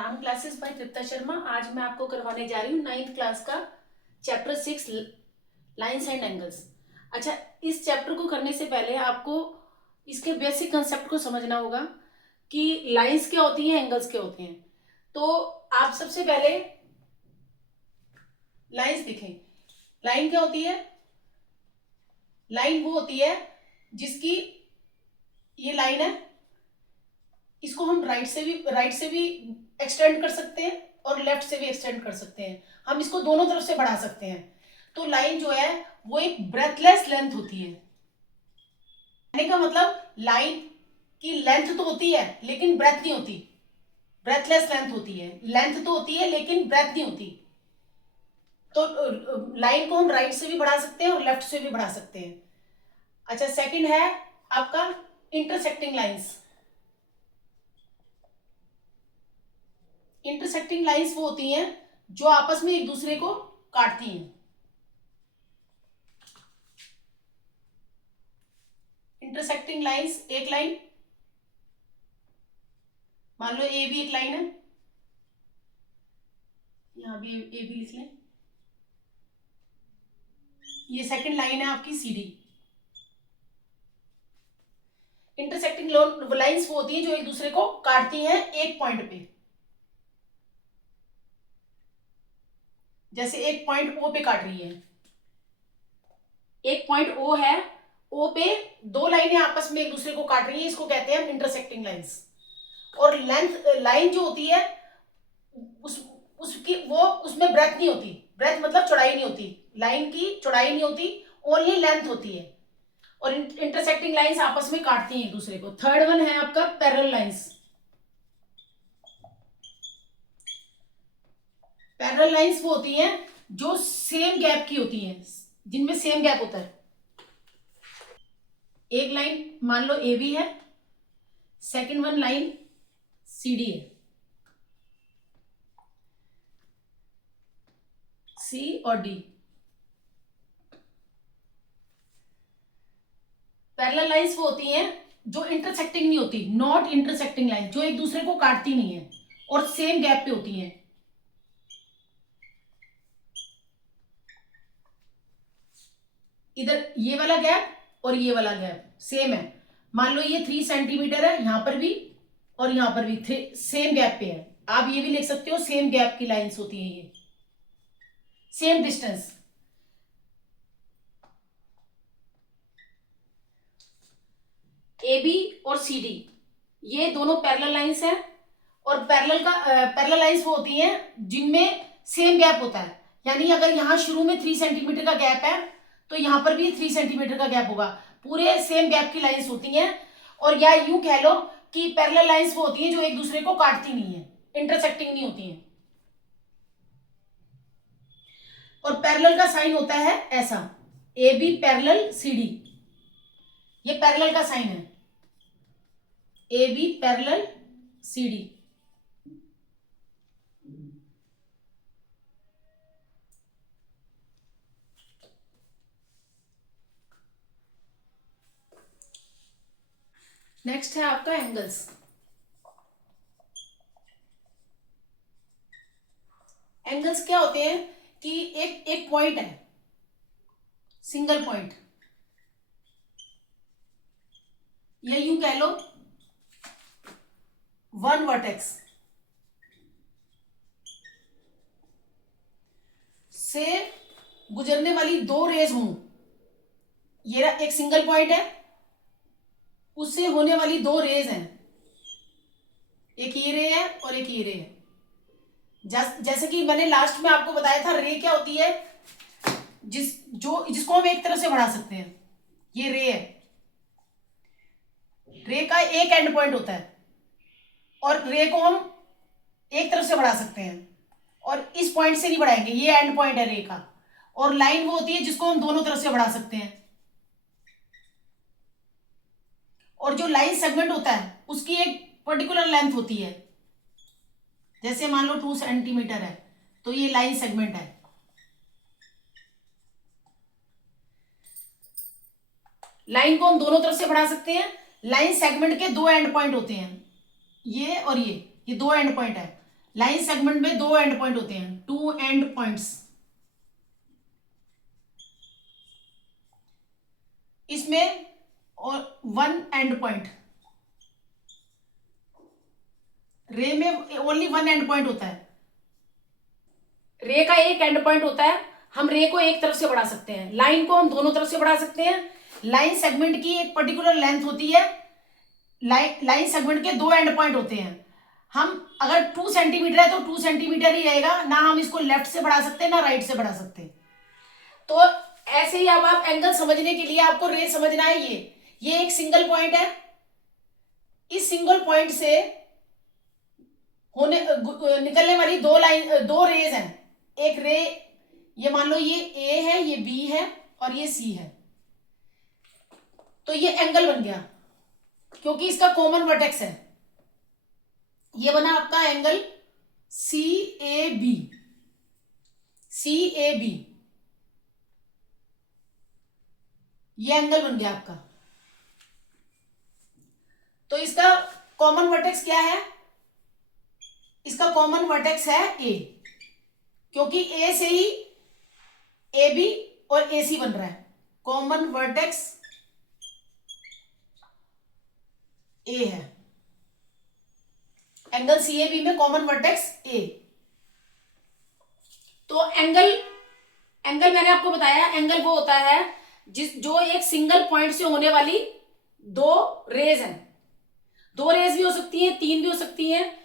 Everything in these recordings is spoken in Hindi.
राम क्लासेस बाय तृप्ता शर्मा। आज मैं आपको करवाने जा रही हूँ 9th क्लास का चैप्टर 6 लाइंस एंड एंगल्स। अच्छा, इस चैप्टर को करने से पहले आपको इसके बेसिक कंसेप्ट को समझना होगा कि लाइंस क्या होती हैं, एंगल्स क्या होते हैं। तो आप सबसे पहले लाइंस देखें। लाइन क्या होती है? लाइन वो होती है जिसकी ये लाइन है, इसको हम राइट से भी एक्सटेंड कर सकते हैं और लेफ्ट से भी एक्सटेंड कर सकते हैं। हम इसको दोनों तरफ से बढ़ा सकते हैं। तो लाइन जो है वो एक ब्रेथलेस लेंथ होती है। कहने का मतलब लाइन की लेंथ तो होती है लेकिन ब्रेथ नहीं होती। ब्रेथलेस लेंथ होती है। लेंथ तो होती है लेकिन ब्रेथ नहीं होती। तो लाइन को हम राइट से भी बढ़ा सकते हैं और लेफ्ट से भी बढ़ा सकते हैं। अच्छा, सेकंड है आपका इंटरसेक्टिंग लाइंस। इंटरसेक्टिंग लाइंस वो होती हैं जो आपस में एक दूसरे को काटती हैं। इंटरसेक्टिंग लाइंस, एक लाइन मान लो ए भी एक लाइन है, यहां भी ए भी लिख लें। ये सेकंड लाइन है आपकी सी डी। इंटरसेक्टिंग लाइंस वो होती हैं जो एक दूसरे को काटती हैं एक पॉइंट पे। जैसे एक पॉइंट ओ पे काट रही है, एक पॉइंट ओ है, ओ पे दो लाइनें आपस में एक दूसरे को काट रही है, इसको कहते हैं इंटरसेक्टिंग लाइंस। और लेंथ लाइन जो होती है उसकी वो उसमें ब्रेथ नहीं होती। ब्रेथ मतलब चौड़ाई नहीं होती, लाइन की चौड़ाई नहीं होती, ओनली लेंथ होती है। और इंटरसेक्टिंग लाइंस आपस में काटती हैं एक दूसरे को। थर्ड वन है आपका पैरेलल लाइंस। पैरेलल लाइंस वो होती हैं जो सेम गैप की होती हैं, जिनमें सेम गैप होता है। एक लाइन मान लो ए बी है, second one line C D है, सी और डी। पैरेलल लाइंस वो होती हैं जो इंटरसेक्टिंग नहीं होती, नॉट इंटरसेक्टिंग लाइन, जो एक दूसरे को काटती नहीं है और सेम गैप पे होती हैं। इधर ये वाला गैप और ये वाला गैप सेम है। मान लो ये 3 सेंटीमीटर है यहां पर भी और यहां पर भी सेम गैप पे है। आप ये भी लिख सकते हो सेम गैप की लाइंस होती हैं ये, सेम डिस्टेंस। ए बी और सी डी ये दोनों पैरेलल लाइंस हैं। और पैरेलल लाइंस वो होती हैं जिनमें सेम गैप होता है। यानी अगर यहां शुरू में 3 सेंटीमीटर का गैप है तो यहां पर भी 3 सेंटीमीटर का गैप होगा। पूरे सेम गैप की लाइंस होती हैं। और या यूं कह लो कि पैरेलल लाइंस वो होती हैं जो एक दूसरे को काटती नहीं है, इंटरसेक्टिंग नहीं होती हैं। और पैरेलल का साइन होता है ऐसा, A B parallel C D, ये पैरेलल का साइन है, A B parallel C D. Next है आपका एंगल्स। एंगल्स क्या होते हैं कि एक एक पॉइंट है, सिंगल पॉइंट, या यूं कह लो वन वर्टेक्स से गुजरने वाली दो रेज हों। ये एक सिंगल पॉइंट है, उससे होने वाली दो रेज हैं, एक ये रे है और एक ये रे है। जैसे कि मैंने लास्ट में आपको बताया था, रे क्या होती है? जिसको हम एक तरफ से बढ़ा सकते हैं। ये रे है, रे का एक एंड पॉइंट होता है और रे को हम एक तरफ से बढ़ा सकते हैं और इस पॉइंट से नहीं बढ़ाएंगे, ये एंड पॉइंट है रे का। और लाइन वो होती है जिसको हम दोनों तरफ से बढ़ा सकते हैं। और जो लाइन सेगमेंट होता है उसकी एक पर्टिकुलर लेंथ होती है। जैसे मान लो 2 सेंटीमीटर है तो ये लाइन सेगमेंट है। लाइन को हम दोनों तरफ से बढ़ा सकते हैं। लाइन सेगमेंट के दो एंड पॉइंट होते हैं, ये और ये दो एंड पॉइंट है। लाइन सेगमेंट में दो एंड पॉइंट होते हैं, टू एंड पॉइंट्स। इसमें और वन एंड पॉइंट, रे में ओनली वन एंड पॉइंट होता है, रे का एक एंड पॉइंट होता है। हम रे को एक तरफ से बढ़ा सकते हैं, लाइन को हम दोनों तरफ से बढ़ा सकते हैं। लाइन सेगमेंट की एक पर्टिकुलर लेंथ होती है, लाइन सेगमेंट के दो एंड पॉइंट होते हैं। हम अगर 2 सेंटीमीटर है तो 2 सेंटीमीटर ही रहेगा, ना हम इसको लेफ्ट से बढ़ा सकते हैं ना राइट से बढ़ा सकते हैं। तो ऐसे ही अब आप एंगल समझने के लिए आपको रे समझना है। ये एक सिंगल पॉइंट है, इस सिंगल पॉइंट से होने निकलने वाली दो रेज हैं। एक रे, ये मान लो ये ए है, ये बी है और ये सी है, तो ये एंगल बन गया क्योंकि इसका कॉमन वर्टेक्स है। ये बना आपका angle C A B, C A B, ये एंगल बन गया आपका। तो इसका कॉमन वर्टेक्स क्या है? इसका कॉमन वर्टेक्स है ए, क्योंकि ए से ही ए बी और ए सी बन रहा है। कॉमन वर्टेक्स ए है, एंगल सी ए बी में कॉमन वर्टेक्स ए। तो एंगल मैंने आपको बताया, एंगल वो होता है जो एक सिंगल पॉइंट से होने वाली दो रेज हैं। दो रेज भी हो सकती हैं, तीन भी हो सकती हैं,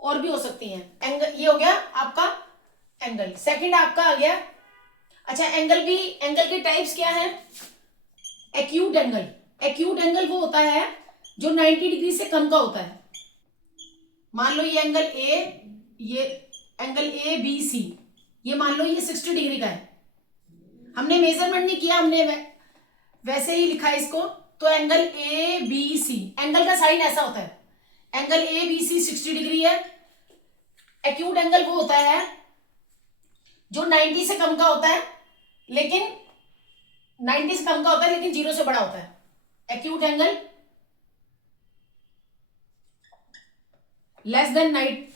और भी हो सकती हैं। एंगल ये हो गया आपका एंगल। सेकंड आपका आ गया, अच्छा एंगल की टाइप्स क्या है? Acute angle. एक्यूट एंगल वो होता है जो 90 डिग्री से कम का होता है। मान लो ये एंगल ए बी सी, ये मान लो ये 60 डिग्री का है। हमने मेजरमेंट नहीं किया, हमने वैसे ही लिखा है इसको। तो angle A B C, angle का साइन ऐसा होता है, angle A B C 60 degree है। एक्यूट एंगल वो होता है जो 90 से कम का होता है, लेकिन 0 से बड़ा होता है। एक्यूट एंगल लेस देन 90,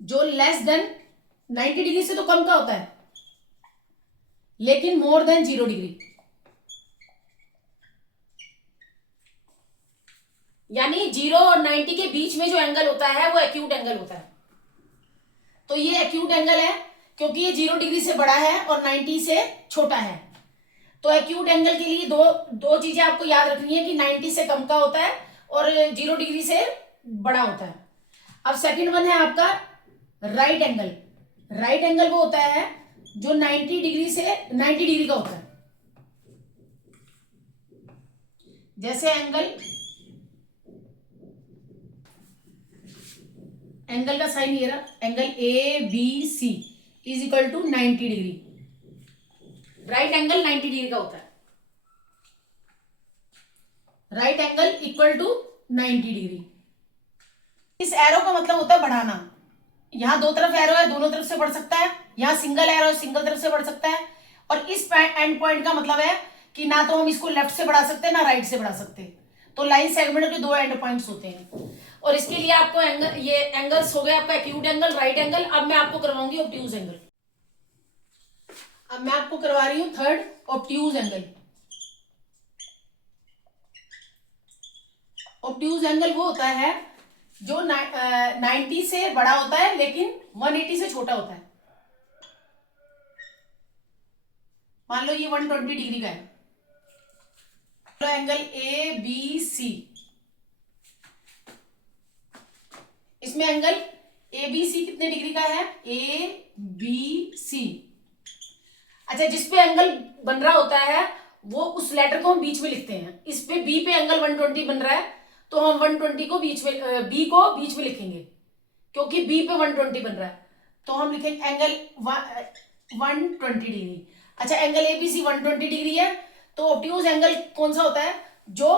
जो लेस देन 90 डिग्री से तो कम का होता है, लेकिन मोर देन 0 डिग्री, यानी 0 और 90 के बीच में जो एंगल होता है वो एक्यूट एंगल होता है। तो ये एक्यूट एंगल है क्योंकि ये 0 डिग्री से बड़ा है और 90 से छोटा है। तो एक्यूट एंगल के लिए दो चीजें आपको याद रखनी है कि 90 से कम का होता है और 0 डिग्री से बड़ा होता है। अब सेकंड वन है आपका राइट एंगल। राइट एंगल वो होता है जो 90 डिग्री का होता है। जैसे एंगल का साइन ये रहा, angle A B C is equal to 90 degree. Right angle 90 degree का होता है। Right angle equal to 90 degree. इस एरो का मतलब होता है बढ़ाना। यहां दो तरफ एरो है, दोनों तरफ से बढ़ सकता है। यहां सिंगल एरो है, सिंगल तरफ से बढ़ सकता है। और इस एंड पॉइंट का मतलब है कि ना तो हम इसको लेफ्ट से बढ़ा सकते हैं ना राइट से बढ़ा सकते हैं। तो लाइन सेगमेंट के दो एंड पॉइंट्स होते हैं। और इसके लिए आपको एंगल, ये एंगल्स हो गए आपका एक्यूट एंगल, राइट एंगल। अब मैं आपको करवाऊंगी ऑब्ट्यूज एंगल। अब मैं आपको करवा रही हूं third, obtuse angle. Obtuse angle वो होता है जो 90 से बड़ा होता है लेकिन 180 से छोटा होता है। मान लो ये 120 डिग्री का है। तो एंगल ए बी सी, इसमें एंगल ए बी सी कितने डिग्री का है? A B C. अच्छा, जिस पे एंगल बन रहा होता है वो उस लेटर को हम बीच में लिखते हैं। इस पे बी पे एंगल 120 बन रहा है तो हम 120 को बीच में, बी को बीच में लिखेंगे क्योंकि बी पे 120 बन रहा है। तो हम लिखेंगे एंगल 120 डिग्री। अच्छा, angle A B C 120 degree है। तो ऑब्ट्यूज एंगल कौन सा होता है? जो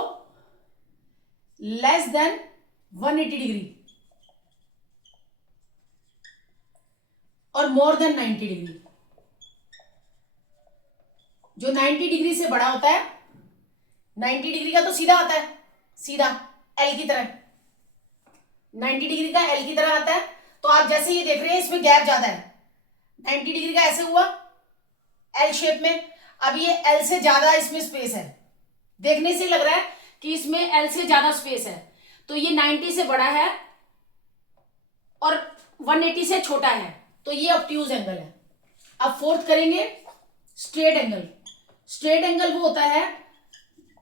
लेस देन 180 डिग्री और मोर देन 90 डिग्री। जो 90 डिग्री से बड़ा होता है, 90 डिग्री का तो सीधा आता है, सीधा एल की तरह, 90 डिग्री का एल की तरह आता है। तो आप जैसे ये देख रहे हैं इसमें गैप ज्यादा है, 90 डिग्री का ऐसे हुआ एल शेप में, अब ये एल से ज्यादा इसमें स्पेस है, देखने से लग रहा है कि इसमें एल से ज्यादा स्पेस है। तो ये 90 से बड़ा है और 180 से छोटा है, तो ये ऑब्ट्यूज एंगल है। अब फोर्थ करेंगे स्ट्रेट एंगल। स्ट्रेट एंगल वो होता है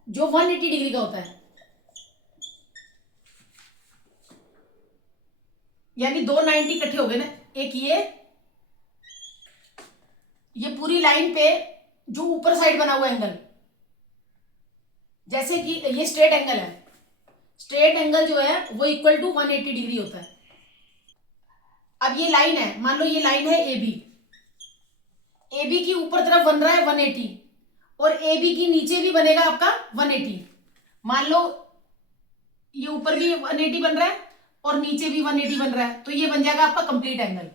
जो 180 डिग्री का होता है, यानी दो 90 इकट्ठे हो गए ना, एक ये पूरी लाइन पे जो ऊपर साइड बना हुआ एंगल, जैसे कि ये स्ट्रेट एंगल है, स्ट्रेट एंगल जो है वो इक्वल टू 180 डिग्री होता है। अब ये लाइन है, मान लो ये लाइन है ए बी, ए बी की ऊपर तरफ बन रहा है 180 और ए बी की नीचे भी बनेगा आपका 180। मान लो ये ऊपर भी 180 बन रहा है और नीचे भी 180 बन रहा है, तो ये बन जाएगा आपका कंप्लीट एंगल।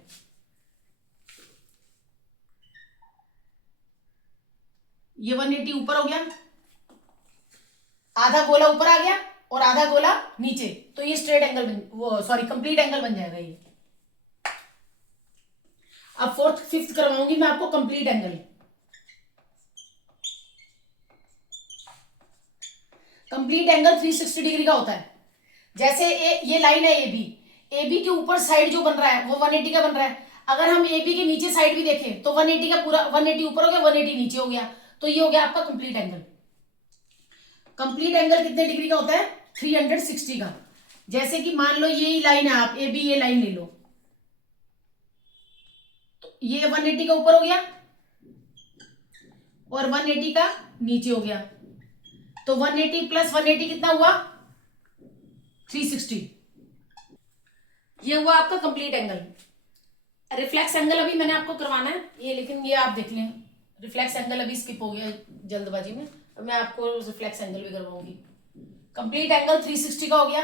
ये 180 ऊपर हो गया, आधा गोला ऊपर आ गया और आधा गोला नीचे, तो ये स्ट्रेट एंगल वो सॉरी कंप्लीट एंगल बन जाएगा ये। अब फोर्थ फिफ्थ करवाऊंगी मैं आपको complete angle. Complete angle 360 degree का होता है। जैसे ये लाइन है ए बी के ऊपर साइड जो बन रहा है वो 180 का बन रहा है। अगर हम ए बी के नीचे साइड भी देखें तो 180 का पूरा 180 ऊपर हो गया, 180 नीचे हो गया, तो ये हो गया आपका कंप्लीट एंगल। कंप्लीट एंगल कितने डिग्री का होता है? 360 का। जैसे कि मान लो ये लाइन है, आप ए बी ये लाइन ले लो, तो ये 180 का ऊपर हो गया और 180 का नीचे हो गया, तो 180 प्लस 180 कितना हुआ? 360। ये हुआ आपका कंप्लीट एंगल। रिफ्लेक्स एंगल अभी मैंने आपको करवाना है ये, लेकिन ये आप देख लें, रिफ्लेक्स एंगल अभी स्किप हो गया जल्दबाजी में, अब मैं आपको रिफ्लेक्स एंगल भी करवाऊंगी। कंप्लीट एंगल 360 का हो गया,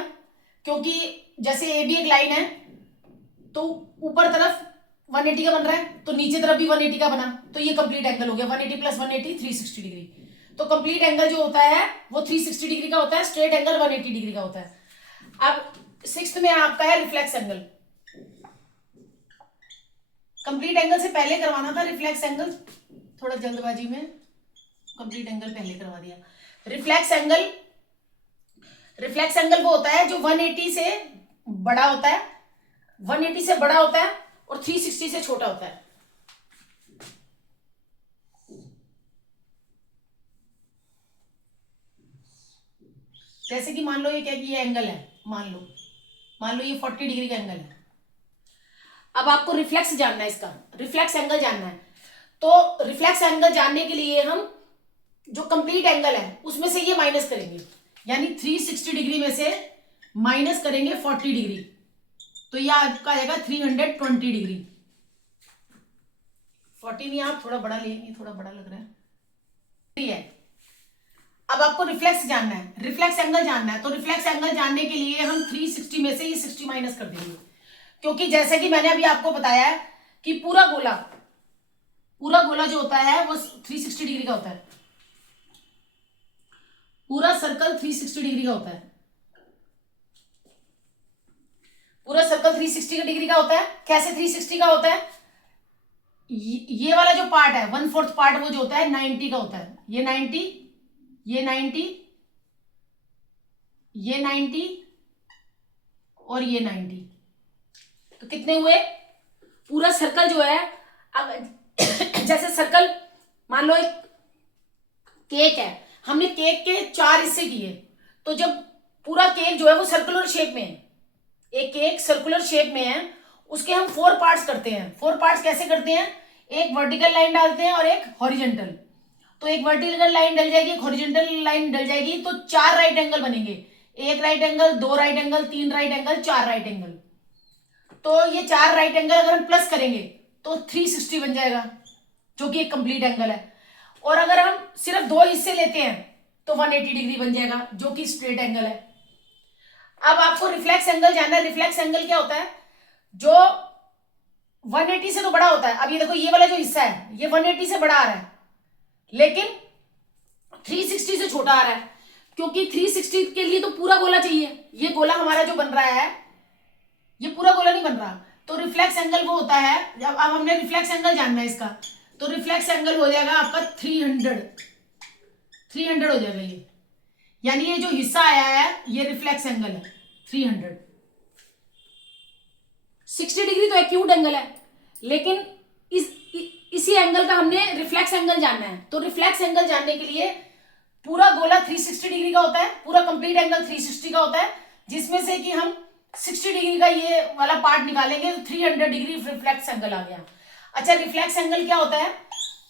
क्योंकि जैसे ए बी एक लाइन है तो ऊपर तरफ 180 का बन रहा है, तो नीचे तरफ भी 180 का बना, तो ये कंप्लीट एंगल हो गया। 180 प्लस 180 360 डिग्री। तो कंप्लीट एंगल जो होता है वो 360 डिग्री का होता है, स्ट्रेट एंगल 180 डिग्री का होता है। अब सिक्स्थ में आपका है रिफ्लेक्स एंगल। कंप्लीट एंगल से पहले करवाना था रिफ्लेक्स एंगल, थोड़ा जल्दबाजी में कंप्लीट एंगल पहले करवा दिया। रिफ्लेक्स एंगल वो होता है जो 180 से बड़ा होता है, 180 से बड़ा होता है और 360 से छोटा होता है। जैसे कि मान लो ये क्या, ये एंगल है, मान लो ये 40 डिग्री का एंगल है। अब आपको रिफ्लेक्स जानना है, इसका रिफ्लेक्स एंगल जानना है। तो रिफ्लेक्स एंगल जानने के लिए हम जो कंप्लीट एंगल है उसमें से ये माइनस करेंगे, यानी 360 डिग्री में से माइनस करेंगे 40 डिग्री, तो ये आपका आएगा 320 डिग्री। 40 नहीं, आप थोड़ा बड़ा लेंगे, थोड़ा बड़ा लग रहा है। अब आपको रिफ्लेक्स जानना है, रिफ्लेक्स एंगल जानना है, तो रिफ्लेक्स एंगल जानने के लिए हम 360 में से ये 60 माइनस कर देंगे, क्योंकि जैसे कि मैंने अभी आपको बताया है कि पूरा गोला जो होता है वो 360 डिग्री का होता है, पूरा सर्कल 360 डिग्री का होता है, पूरा सर्कल 360 डिग्री का होता है। कैसे 360 का होता है? ये वाला जो पार्ट है 1/4 पार्ट वो जो होता है 90 का होता है, ये 90, ये 90, ये 90 और ये 90, तो कितने हुए? पूरा सर्कल जो है, जैसे सर्कल मान लो एक केक है, हमने केक के 4 हिस्से किए, तो जब पूरा केक जो है वो सर्कुलर शेप में है, एक केक सर्कुलर शेप में है, उसके हम 4 पार्ट्स करते हैं। 4 पार्ट्स कैसे करते हैं? एक वर्टिकल लाइन डालते हैं और एक हॉरिजेंटल, तो एक वर्टिकल लाइन डल जाएगी, एक हॉरिजेंटल लाइन डल जाएगी, तो 4 राइट एंगल बनेंगे, 1 right angle, 2 right angle, 3 right angle, 4 right angle. तो ये 4 राइट एंगल अगर हम प्लस करेंगे तो 360 बन जाएगा, जो कि एक कंप्लीट एंगल है। और अगर हम सिर्फ 2 हिस्से लेते हैं तो 180 डिग्री बन जाएगा, जो कि स्ट्रेट एंगल है। अब आपको रिफ्लेक्स एंगल जानना है। रिफ्लेक्स एंगल क्या होता है? जो 180 से तो बड़ा होता है। अब ये देखो, ये वाला जो हिस्सा है ये 180 से बड़ा आ रहा है, लेकिन 360 से छोटा आ रहा है, क्योंकि 360 के लिए तो पूरा गोला चाहिए। ये गोला हमारा जो बन रहा है, ये पूरा गोला नहीं बन रहा। तो रिफ्लेक्स एंगल वो होता है, जब अब हमने रिफ्लेक्स एंगल जानना है इसका, तो रिफ्लेक्स एंगल हो जाएगा आपका 300 हो जाएगा ये, यानी ये जो हिस्सा आया है ये रिफ्लेक्स एंगल है 300। 60 डिग्री तो एक्यूट एंगल है, लेकिन इसी एंगल का हमने रिफ्लेक्स एंगल जानना है। तो रिफ्लेक्स एंगल जानने के लिए पूरा गोला 360 डिग्री का होता है, पूरा कंप्लीट एंगल 360 का होता है, जिसमें से कि हम 60 डिग्री का ये वाला पार्ट निकालेंगे तो 300 डिग्री रिफ्लेक्स एंगल आ गया। अच्छा, रिफ्लेक्स एंगल क्या होता है?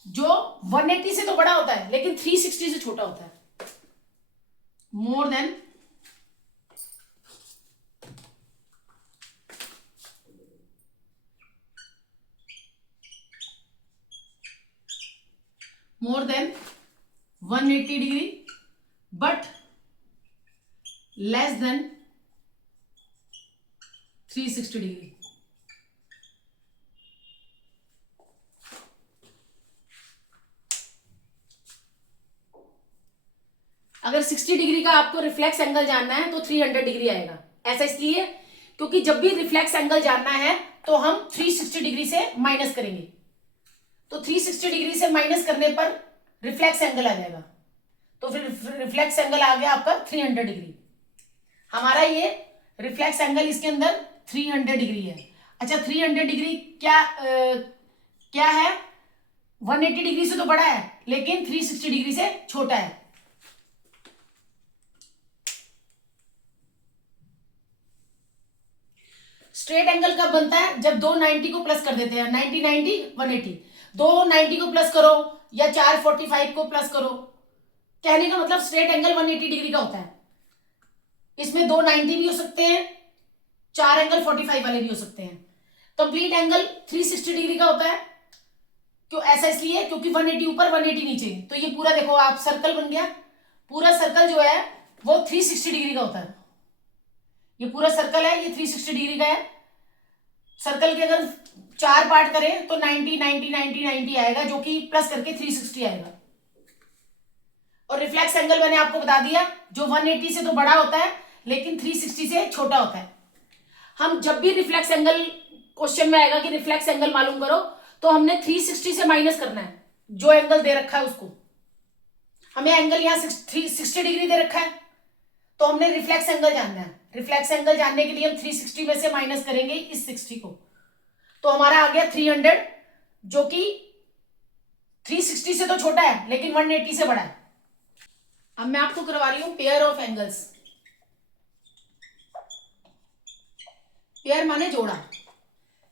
जो 180 से तो बड़ा होता है लेकिन 360 से छोटा होता है, more than more than 180 degree but less than 360 degree। अगर 60 डिग्री का आपको रिफ्लेक्स एंगल जानना है तो 300 डिग्री आएगा। ऐसा इसलिए क्योंकि जब भी रिफ्लेक्स एंगल जानना है तो हम 360 डिग्री से माइनस करेंगे, तो 360 डिग्री से माइनस करने पर रिफ्लेक्स एंगल आ जाएगा, तो फिर रिफ्लेक्स एंगल आ गया आपका 300 डिग्री। हमारा ये रिफ्लेक्स एंगल इसके अंदर 300 डिग्री है। अच्छा, 300 डिग्री क्या है? 180 डिग्री से तो बड़ा है लेकिन 360 डिग्री से छोटा है। स्ट्रेट एंगल कब बनता है? जब दो 90 को प्लस कर देते हैं, 90 90 180, दो 90 को प्लस करो या 445 को प्लस करो, कहने का मतलब स्ट्रेट एंगल 180 डिग्री का होता है। इसमें दो 90 भी हो सकते हैं, चार एंगल 45 वाले भी हो सकते हैं। कंप्लीट एंगल 360 डिग्री का होता है। क्यों? ऐसा इसलिए क्योंकि 180 ऊपर 180 नीचे, तो ये पूरा देखो आप सर्कल बन गया। पूरा सर्कल जो है वो 360 डिग्री का होता है। ये पूरा सर्कल है, ये 360 डिग्री का है। सर्कल के अगर चार पार्ट करें तो 90 90 90 90 आएगा, जो कि प्लस करके 360 आएगा। और रिफ्लेक्स एंगल मैंने आपको बता दिया, जो 180 से तो बड़ा होता है लेकिन 360 से छोटा होता है। हम जब भी रिफ्लेक्स एंगल क्वेश्चन में आएगा कि रिफ्लेक्स एंगल मालूम करो, तो हमने 360 से माइनस करना है जो एंगल दे रखा है उसको। हमें एंगल यहां 60 डिग्री दे रखा है, तो हमने रिफ्लेक्स एंगल जानना है। रिफ्लेक्स एंगल जानने के लिए हम 360 में से माइनस करेंगे इस 60 को, तो हमारा आ गया 300, जो कि 360 से तो छोटा है लेकिन 180 से बड़ा है। अब मैं आपको करवा रही हूं पेयर ऑफ एंगल्स। पेयर माने जोड़ा,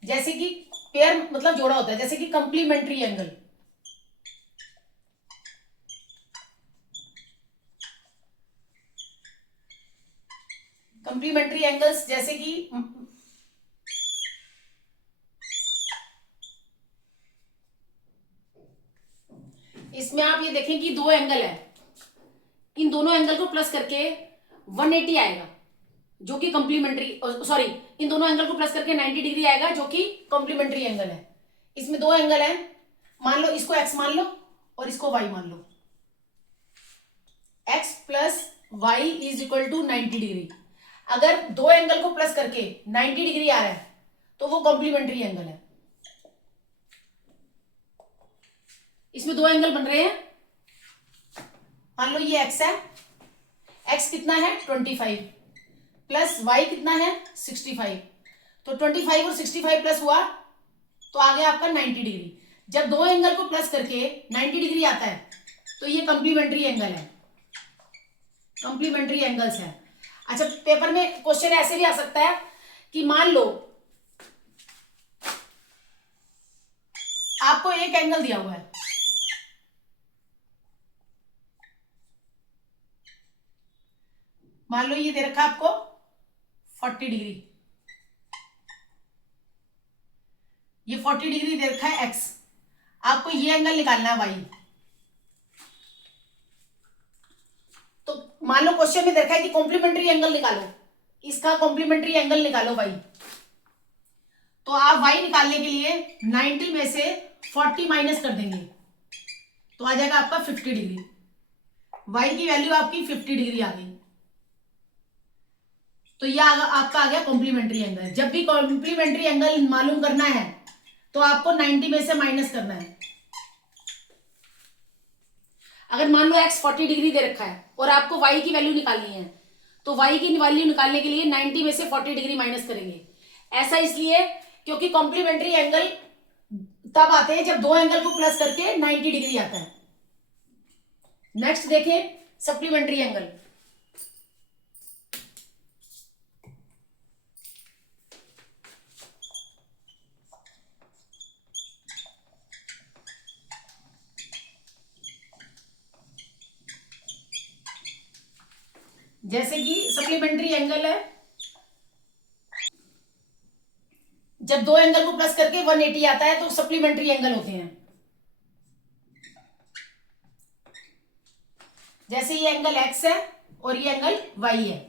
जैसे कि पेयर मतलब जोड़ा होता है, जैसे कि कंप्लीमेंट्री एंगल। कंप्लीमेंट्री एंगल्स जैसे कि इसमें आप ये देखें कि दो एंगल है, इन दोनों एंगल को प्लस करके 180 आएगा जो कि कंप्लीमेंट्री, सॉरी, इन दोनों एंगल को प्लस करके 90 डिग्री आएगा जो कि कॉम्प्लीमेंट्री एंगल है। इसमें दो एंगल है, मान लो इसको x मान लो और इसको y मान लो। x plus Y is equal to 90 degree. अगर दो एंगल को प्लस करके 90 डिग्री आ रहा है तो वो कॉम्प्लीमेंट्री एंगल है। इसमें दो एंगल बन रहे हैं, मान लो ये x है, x कितना है 25 प्लस y कितना है 65, तो 25 और 65 प्लस हुआ तो आ गया आपका 90 डिग्री। जब दो एंगल को प्लस करके 90 डिग्री आता है तो ये कॉम्प्लीमेंट्री एंगल है, कॉम्प्लीमेंट्री एंगल्स है। अच्छा, पेपर में क्वेश्चन ऐसे भी आ सकता है कि मान लो आपको एक एंगल दिया हुआ है, मान लो ये दे रखा आपको 40 डिग्री, ये 40 डिग्री दे रखा है x, आपको ये एंगल निकालना है y। तो मान लो क्वेश्चन में दे रखा है कि कॉम्प्लीमेंट्री एंगल निकालो, इसका कॉम्प्लीमेंट्री एंगल निकालो y। तो आप y निकालने के लिए 90 में से 40 माइनस कर देंगे, तो आ जाएगा आपका 50 डिग्री। वाई की वैल्यू आपकी 50 डिग्री आ गई। तो यह आपका आ गया कॉम्प्लीमेंट्री एंगल। जब भी कॉम्प्लीमेंट्री एंगल मालूम करना है तो आपको 90 में से माइनस करना है। अगर मान लो x 40 डिग्री दे रखा है और आपको y की वैल्यू निकालनी है, तो y की वैल्यू निकालने के लिए 90 में से 40 डिग्री माइनस करेंगे। ऐसा इसलिए क्योंकि कॉम्प्लीमेंट्री एंगल तब आते हैं जब दो एंगल को प्लस करके 90 डिग्री आता है। नेक्स्ट देखें सप्लीमेंट्री एंगल। जैसे कि सप्लीमेंट्री एंगल है, जब दो एंगल को प्लस करके 180 आता है तो सप्लीमेंट्री एंगल होते हैं। जैसे ये एंगल x है और ये एंगल y है,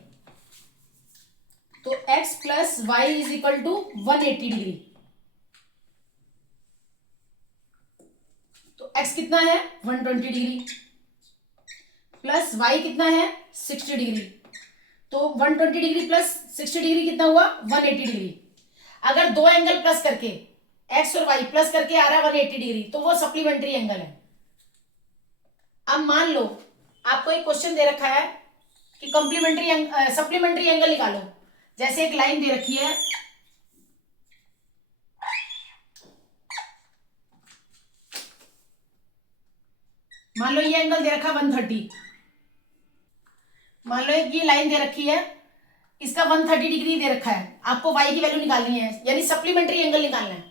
तो x plus Y is equal to 180 degree. तो x कितना है 120 डिग्री प्लस y कितना है 60 डिग्री। तो 120 डिग्री प्लस 60 डिग्री कितना हुआ 180 डिग्री। अगर दो एंगल प्लस करके x और y प्लस करके आ रहा है 180 डिग्री तो वो सप्लीमेंट्री एंगल है। अब मान लो आपको एक क्वेश्चन दे रखा है कि सप्लीमेंट्री एंगल निकालो। जैसे एक लाइन दे रखी है, मान लो ये एंगल दे रखा है 130। मान लो एक ये लाइन दे रखी है, इसका 130 डिग्री दे रखा है। आपको y की वैल्यू निकालनी है, यानी सप्लीमेंट्री एंगल निकालना है।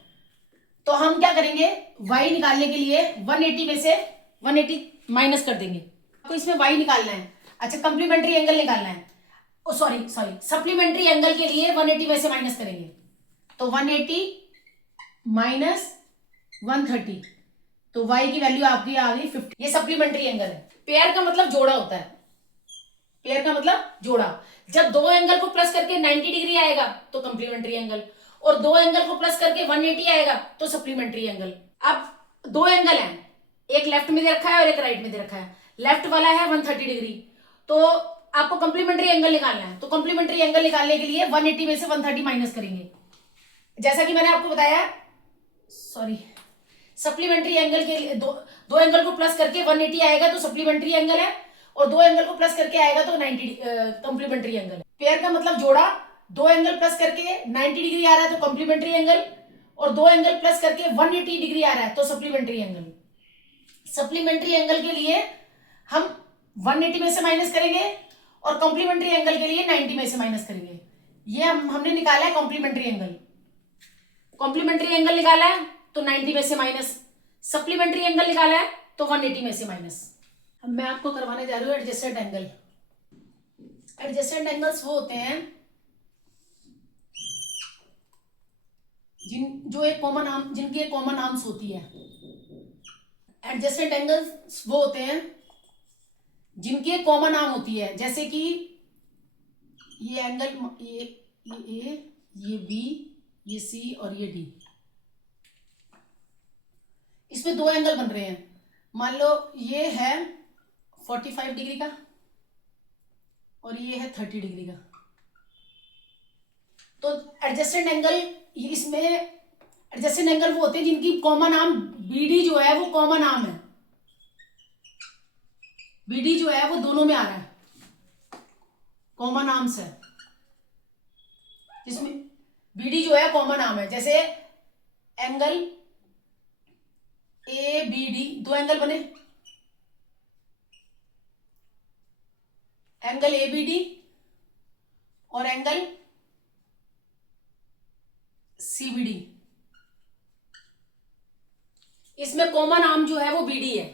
तो हम क्या करेंगे, y निकालने के लिए 180 में से 180 माइनस कर देंगे। आपको इसमें y निकालना है। अच्छा, कंप्लीमेंट्री एंगल निकालना है। सॉरी सप्लीमेंट्री एंगल के लिए 180 में से माइनस करेंगे। तो 180 माइनस 130, तो y की वैल्यू आपकी आ गई 50। ये सप्लीमेंट्री एंगल है। पेयर का मतलब जोड़ा होता है। पेयर का मतलब जोड़ा। जब दो एंगल को प्लस करके 90 डिग्री आएगा तो कंप्लीमेंट्री एंगल, और दो एंगल को प्लस करके 180 आएगा तो सप्लीमेंट्री एंगल। अब दो एंगल हैं, एक लेफ्ट में दे रखा है और एक राइट में दे रखा है। लेफ्ट वाला है 130 डिग्री, तो आपको कंप्लीमेंट्री एंगल निकालना है। तो कंप्लीमेंट्री एंगल निकालने के लिए 180 में से 130 माइनस करेंगे। जैसा कि मैंने आपको बताया, सप्लीमेंट्री एंगल के लिए दो एंगल को प्लस करके 180 आएगा तो सप्लीमेंट्री एंगल है, और दो एंगल को प्लस करके आएगा तो 90 कंप्लीमेंट्री एंगल है। पेयर का मतलब जोड़ा। दो एंगल प्लस करके 90 डिग्री आ रहा है तो कंप्लीमेंट्री एंगल, और दो एंगल प्लस करके 180 डिग्री आ रहा है तो सप्लीमेंट्री एंगल। सप्लीमेंट्री एंगल के लिए हम 180 में से माइनस करेंगे और कॉम्प्लीमेंट्री एंगल के लिए 90 में से माइनस करेंगे। ये हमने निकाला है कॉम्प्लीमेंट्री एंगल। कॉम्प्लीमेंट्री एंगल निकाला है तो 90 में से माइनस, सप्लीमेंट्री एंगल निकाला है तो 180 में से माइनस। अब मैं आपको करवाने जा रही हूँ एडजेसेंट एंगल। एडजेसेंट एंगल्स वो होते हैं जिनकी एक कॉमन आर्म्स होती है। एडजेसेंट एंगल्स वो होते हैं जिनकी एक कॉमन आर्म होती है। जैसे कि ये एंगल, ये ए, ये बी, ये सी और ये डी, इसमें दो एंगल बन रहे हैं। मान लो ये है 45 डिग्री का और ये है 30 डिग्री का। तो एडजेसेंट एंगल, इसमें एडजेसेंट एंगल वो होते हैं जिनकी कॉमन आर्म बीडी जो है वो कॉमन आर्म है। बीडी जो है वो दोनों में आ रहा है, कॉमन आर्म्स है जिसमें बीडी जो है कॉमन आर्म है। जैसे एंगल ए बी डी, दो एंगल बने, एंगल ए बी डी और एंगल सी बी डी। इसमें कॉमन आर्म जो है वो बीडी है,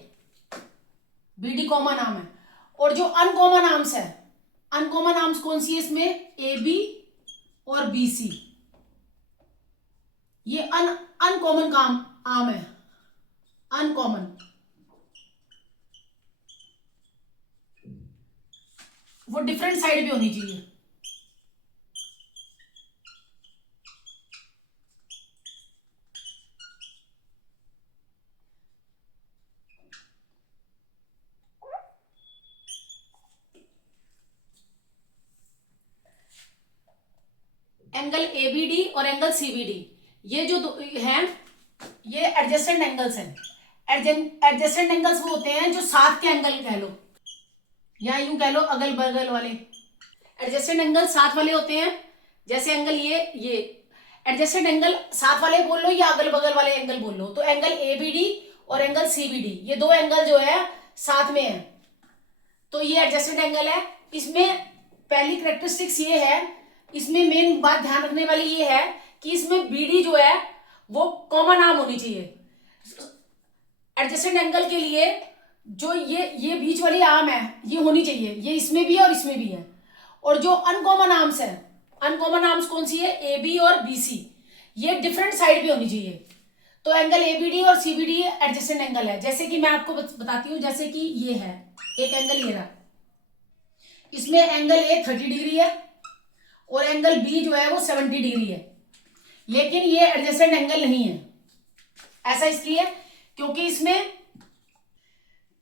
बीडी कॉमन आर्म है। और जो अनकॉमन आर्म्स है, अनकॉमन आर्म्स कौन सी है इसमें, ए बी और बी सी। ये अनकॉमन आर्म है, अनकॉमन। वो डिफरेंट साइड पे होनी चाहिए। एंगल ए बी डी और एंगल सी बी डी, ये जो हैं ये एडजेसेंट एंगल्स हैं। एडजेसेंट एंगल्स वो होते हैं जो साथ के एंगल कह लो, या यूं कह लो अगल बगल वाले। एडजेसेंट एंगल साथ वाले होते हैं, जैसे एंगल ये एडजेसेंट एंगल साथ वाले बोल लो या अगल बगल वाले एंगल बोल लो। तो एंगल ए बी डी और एंगल सी बी डी, ये दो एंगल जो है साथ में है, तो ये एडजेसेंट एंगल है। इसमें पहली कैरेक्टरिस्टिक्स ये है, इसमें मेन बात ध्यान रखने वाली ये है कि इसमें बीडी जो है वो कॉमन आर्म होनी चाहिए। एडजेसेंट एंगल के लिए जो ये बीच वाली आर्म है ये होनी चाहिए, ये इसमें भी है और इसमें भी है। और जो अनकॉमन आर्म्स है, अनकॉमन आर्म्स कौन सी है, ए बी और बी सी, ये डिफरेंट साइड पे होनी चाहिए। तो एंगल ए बी डी और C B D adjacent angle है। जैसे कि मैं आपको बताती हूँ, जैसे कि ये है एक एंगल, ये रहा, इसमें एंगल ए 30 डिग्री है और एंगल बी जो है वो 70 डिग्री है, लेकिन ये एडजेसेंट एंगल नहीं है। ऐसा इसलिए क्योंकि इसमें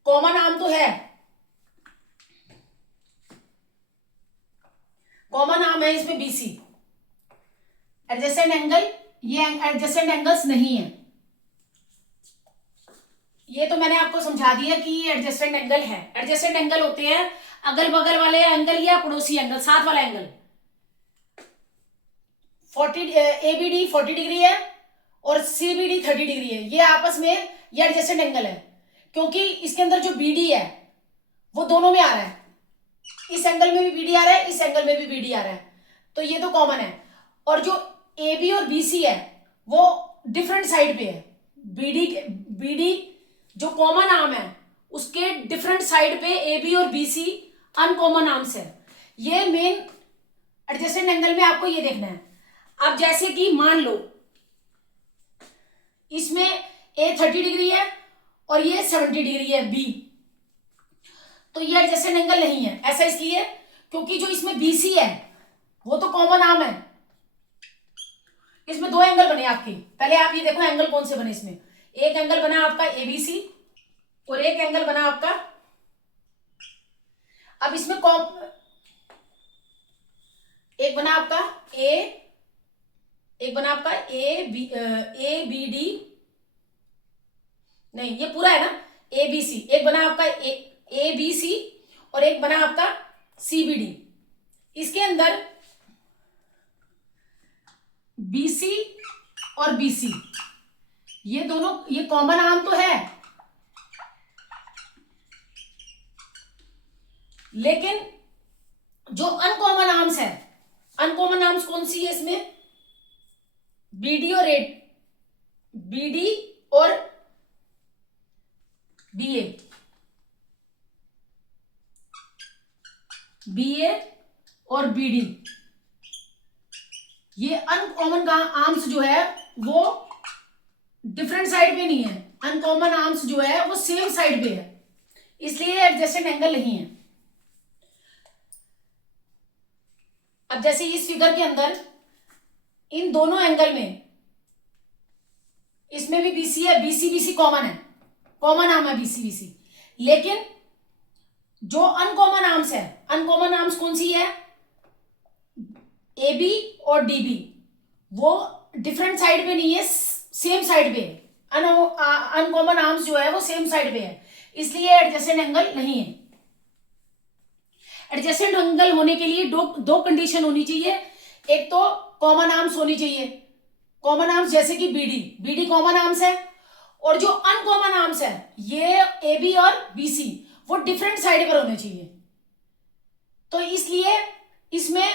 कॉमन आर्म तो है, कॉमन आर्म है इसमें बीसी। एडजेसेंट एंगल, ये एडजेसेंट एंगल्स नहीं है। ये तो मैंने आपको समझा दिया कि ये एडजेसेंट एंगल है। एडजेसेंट एंगल होते हैं अगल बगल वाले एंगल या पड़ोसी एंगल, साथ वाला angle. 40 A B D 40 degree है और सी बी डी 30 डिग्री है, ये आपस में ये एडजेसेंट एंगल है, क्योंकि इसके अंदर जो बी डी है वो दोनों में आ रहा है। इस एंगल में भी बी डी आ रहा है, इस एंगल में भी बी डी आ रहा है, तो ये तो कॉमन है। और जो ए बी और बी सी है वो डिफरेंट साइड पे है। बी डी जो कॉमन आर्म है उसके डिफरेंट साइड पे ए बी और बी सी अनकॉमन आर्म्स है। ये मेन एडजेसेंट एंगल में आपको ये देखना है। अब जैसे कि मान लो इसमें ए 30 डिग्री है और ये 70 डिग्री है बी, तो ये एडजेसेंट एंगल नहीं है। ऐसा इसलिए क्योंकि जो इसमें बीसी है वो तो कॉमन आर्म है। इसमें दो एंगल बने आपके, पहले आप ये देखो एंगल कौन से बने। इसमें एक एंगल बना आपका एबीसी और एक एंगल बना आपका, अब इसमें एक बना आपका एक बना आपका ए बी डी, नहीं ये पूरा है ना, ए बी सी। एक बना आपका ए बी सी और एक बना आपका सी बी डी। इसके अंदर बी सी और बी सी ये दोनों, ये कॉमन आर्म तो है, लेकिन जो अनकॉमन आर्म्स है, अनकॉमन आर्म्स कौन सी है इसमें, बीडी और बीडी और बीए, बीए और बीडी, ये अनकॉमन आर्म्स जो है वो डिफरेंट साइड पे नहीं है। अनकॉमन आर्म्स जो है वो सेम साइड पे है, इसलिए एडजेसेंट एंगल नहीं है। अब जैसे इस फिगर के अंदर इन दोनों एंगल में, इसमें भी बीसी है, बीसी बीसी कॉमन है, कॉमन आर्म है बीसी बीसी, लेकिन जो अनकॉमन आर्म्स है, अनकॉमन आर्म्स कौन सी है, ए बी और डी बी, वो डिफरेंट साइड पे नहीं है, सेम साइड पे है। अनकॉमन आर्म्स जो है वो सेम साइड पे है, इसलिए एडजेसेंट एंगल नहीं है। एडजेसेंट एंगल होने के लिए दो कंडीशन होनी चाहिए। एक तो कॉमन आर्म्स होनी चाहिए, कॉमन आर्म्स जैसे कि बीडी कॉमन आर्म्स है, और जो अनकॉमन आर्म्स है ये ए बी और बी सी वो डिफरेंट साइड पर होने चाहिए। तो इसलिए इसमें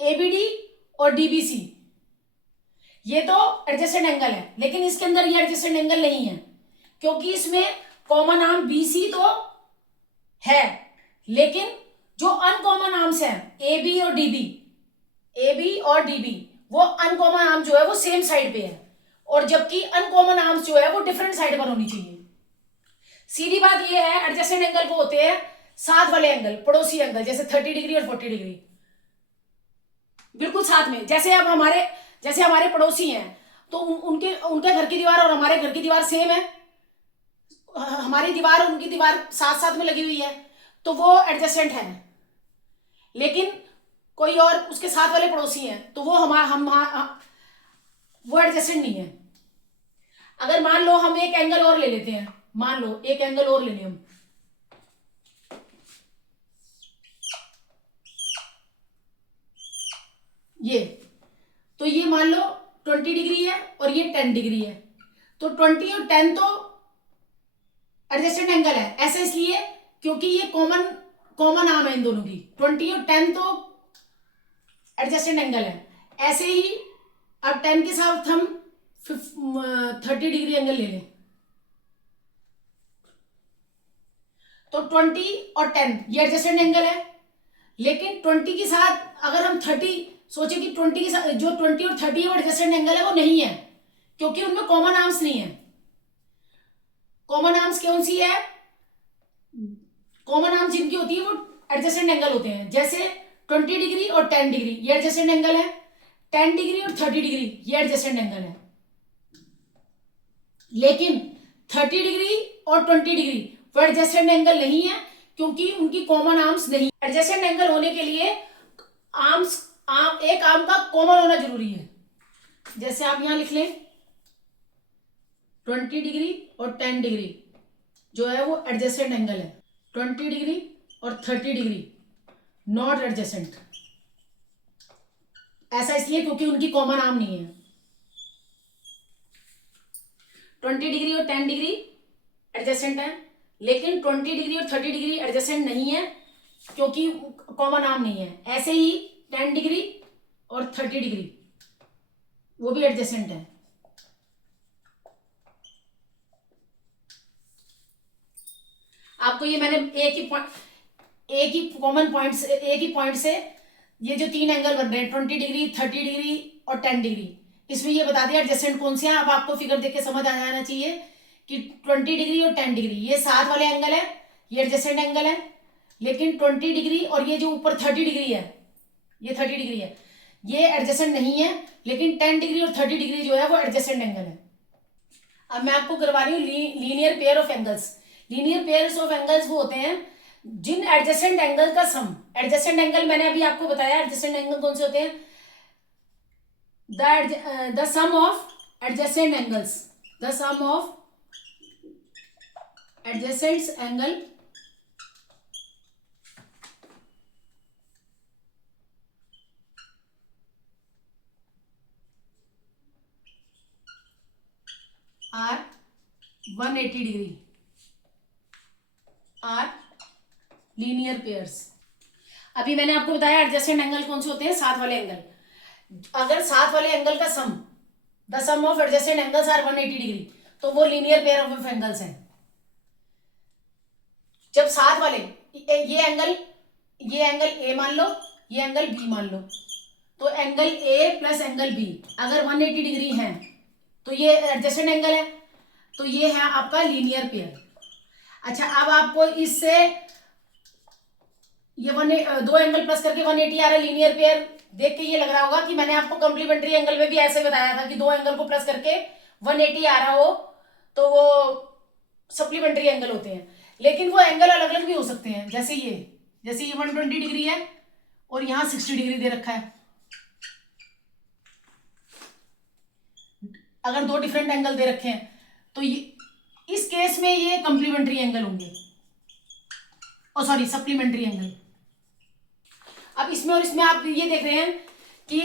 एबीडी और डीबीसी ये तो एडजेसेंट एंगल है, लेकिन इसके अंदर ये एडजेसेंट एंगल नहीं है, क्योंकि इसमें कॉमन आर्म बीसी तो है, लेकिन जो अनकॉमन आर्म्स हैं ए बी और डीबी वो अनकॉमन आर्म जो है वो सेम साइड पे है, और जबकि अनकॉमन आर्म्स जो है वो डिफरेंट साइड पर होनी चाहिए। सीधी बात ये है, एडजेसेंट एंगल वो होते हैं साथ वाले एंगल, पड़ोसी एंगल, जैसे 30 डिग्री और 40 डिग्री बिल्कुल साथ में। जैसे अब हमारे पड़ोसी हैं तो उनके घर की दीवार और हमारे घर की दीवार सेम है, हमारी दीवार और उनकी दीवार साथ साथ में लगी हुई है, तो वो एडजेसेंट है। लेकिन कोई और उसके साथ वाले पड़ोसी हैं तो वो वो एडजेसेंट नहीं है। अगर मान लो हम एक एंगल और ले लेते हैं, मान लो एक एंगल और ले लें हम, ये तो ये मान लो 20 डिग्री है और ये 10 डिग्री है, तो 20 और 10 तो एडजेसेंट एंगल है। ऐसा इसलिए क्योंकि ये कॉमन कॉमन आर्म है इन दोनों की, 20 और 10 तो एडजेसेंट एंगल है। ऐसे ही अब 10 के साथ हम 30 डिग्री एंगल ले लें, तो 20 और 10 ये एडजेसेंट एंगल है। लेकिन 20 के साथ अगर हम 30 सोचे कि 20 के साथ जो 20 और 30 है वो एडजेसेंट एंगल है, वो नहीं है क्योंकि उनमें कॉमन आर्म्स नहीं है। कॉमन आर्म्स कौन सी है? कॉमन आर्म्स जिनकी होती है वो एडजेसेंट एंगल होते हैं। जैसे 20 डिग्री और 10 डिग्री ये एडजेसेंट एंगल है, 10 डिग्री और 30 डिग्री ये एडजेसेंट एंगल है। लेकिन 30 डिग्री और 20 डिग्री वो एडजेसेंट एंगल नहीं है क्योंकि उनकी कॉमन आर्म्स नहीं। एडजेसेंट एंगल होने के लिए एक आर्म का कॉमन होना जरूरी है। जैसे आप यहां लिख लें 20 डिग्री और 10 डिग्री जो है वो एडजेसेंट एंगल है, 20 डिग्री और 30 डिग्री नॉट एडजेसेंट। ऐसा इसलिए क्योंकि उनकी कॉमन आर्म नहीं है। 20 डिग्री और 10 डिग्री एडजेसेंट है, लेकिन 20 डिग्री और 30 डिग्री एडजेसेंट नहीं है क्योंकि कॉमन आर्म नहीं है। ऐसे ही 10 डिग्री और 30 डिग्री वो भी एडजेसेंट है। आपको ये मैंने एक ही कॉमन पॉइंट से, एक ही पॉइंट से ये जो 3 एंगल बन रहे हैं 20 डिग्री, 30 डिग्री और 10 डिग्री, इसमें ये बता दिया एडजेसेंट कौन से हैं। अब आपको फिगर देख के समझ आ जाना चाहिए कि 20 डिग्री और 10 डिग्री ये साथ वाले एंगल है, ये एडजेसेंट एंगल है। लेकिन 20 डिग्री और ये जो ऊपर 30 डिग्री है, ये 30 डिग्री है, ये एडजेसेंट नहीं है। लेकिन 10 डिग्री और 30 डिग्री जो है वो एडजेसेंट एंगल है। अब मैं आपको करवा रही हूँ linear pair of angles. Linear pairs of angles वो होते हैं जिन एडजेसेंट एंगल का सम, एडजेसेंट एंगल मैंने अभी आपको बताया एडजेसेंट एंगल कौन से होते हैं, the sum of adjacent angles, the sum of adjacent angle are 180 degree are linear pairs. अभी मैंने आपको बताया एडजेसेंट एंगल कौन से होते हैं, साथ वाले एंगल। अगर साथ वाले एंगल का sum, the sum of adjacent angles are 180 degree, तो वो लीनियर पेयर ऑफ एंगल्स हैं। जब साथ वाले ये एंगल ए मान लो, ये एंगल बी मान लो, तो angle A plus angle B अगर 180 डिग्री है तो ये एडजेसेंट एंगल है, तो ये है आपका लीनियर पेयर। अच्छा, अब आपको इससे ये दो एंगल प्लस करके 180 आ रहा है लीनियर पेयर, देख के ये लग रहा होगा कि मैंने आपको कॉम्प्लीमेंट्री एंगल में भी ऐसे बताया था कि दो एंगल को प्लस करके 180 आ रहा हो तो वो सप्लीमेंट्री एंगल होते हैं। लेकिन वो एंगल अलग अलग भी हो सकते हैं। जैसे ये 120 डिग्री है और यहां 60 डिग्री दे रखा है। अगर दो डिफरेंट एंगल दे रखे हैं तो ये इस केस में ये कॉम्प्लीमेंट्री एंगल होंगे, और सॉरी सप्लीमेंट्री एंगल। अब इसमें और इसमें आप ये देख रहे हैं कि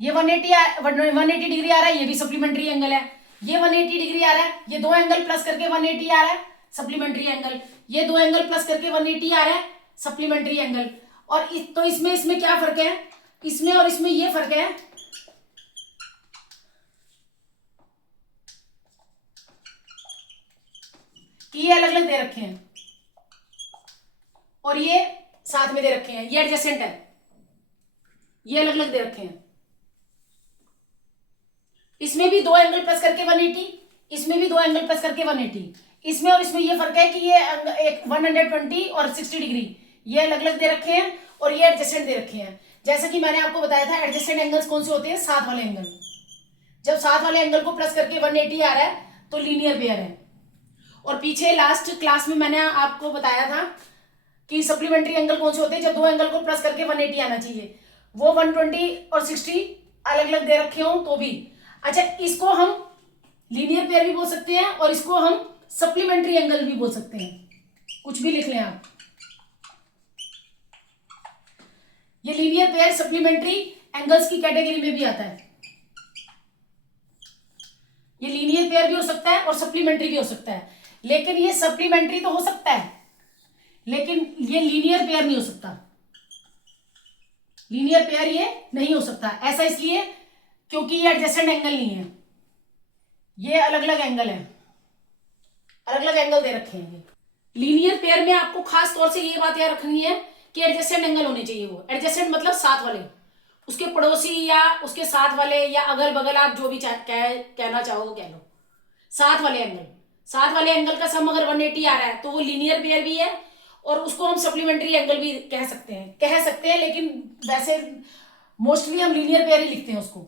ये 180 डिग्री आ रहा है, ये भी सप्लीमेंट्री एंगल है। ये 180 डिग्री आ रहा है, ये दो एंगल प्लस करके 180 आ रहा है, सप्लीमेंट्री एंगल। ये दो एंगल प्लस करके 180 आ रहा है, सप्लीमेंट्री एंगल। और तो इसमें क्या फर्क है, इसमें और इसमें ये फर्क है कि ये अलग अलग दे रखे हैं और ये साथ में दे रखे हैं, ये एडजेसेंट है, ये अलग अलग दे रखे हैं। इसमें भी दो एंगल प्लस करके 180, इसमें भी दो एंगल प्लस करके 180। इसमें और इसमें ये फर्क है कि ये एक 120 और 60 डिग्री ये अलग अलग दे रखे हैं और ये एडजेसेंट दे रखे हैं। जैसा कि मैंने आपको बताया था एडजेसेंट एंगल्स कौन से होते हैं, साथ वाले एंगल। जब साथ वाले एंगल को प्लस करके 180 आ रहा है तो लीनियर पेयर है। और पीछे लास्ट क्लास में मैंने आपको बताया था कि सप्लीमेंट्री एंगल कौन से होते हैं, जब दो एंगल को प्लस करके 180 आना चाहिए, वो 120 और 60 अलग अलग दे रखे हो तो भी। अच्छा, इसको हम लीनियर पेयर भी बोल सकते हैं और इसको हम सप्लीमेंट्री एंगल भी बोल सकते हैं, कुछ भी लिख लें आप। ये लीनियर पेयर सप्लीमेंट्री एंगल्स की कैटेगरी में भी आता है। ये लीनियर पेयर भी हो सकता है और सप्लीमेंट्री भी हो सकता है, लेकिन ये सप्लीमेंट्री तो हो सकता है, लेकिन ये लीनियर पेयर नहीं हो सकता। लीनियर पेयर ये नहीं हो सकता। ऐसा इसलिए क्योंकि ये एडजेसेंट एंगल नहीं है, ये अलग अलग एंगल है, अलग अलग एंगल दे रखे हैं। लीनियर पेयर में आपको खास तौर से ये बात याद रखनी है कि एडजेसेंट एंगल होने चाहिए। वो एडजेसेंट मतलब साथ वाले, उसके पड़ोसी या उसके साथ वाले या अगल बगल, आप जो भी कहना चाहो कह लो, साथ वाले एंगल। साथ वाले एंगल का सम अगर 180 आ रहा है तो वो लीनियर पेयर भी है और उसको हम सप्लीमेंट्री एंगल भी कह सकते हैं, लेकिन वैसे मोस्टली हम लीनियर पेयर ही लिखते हैं उसको।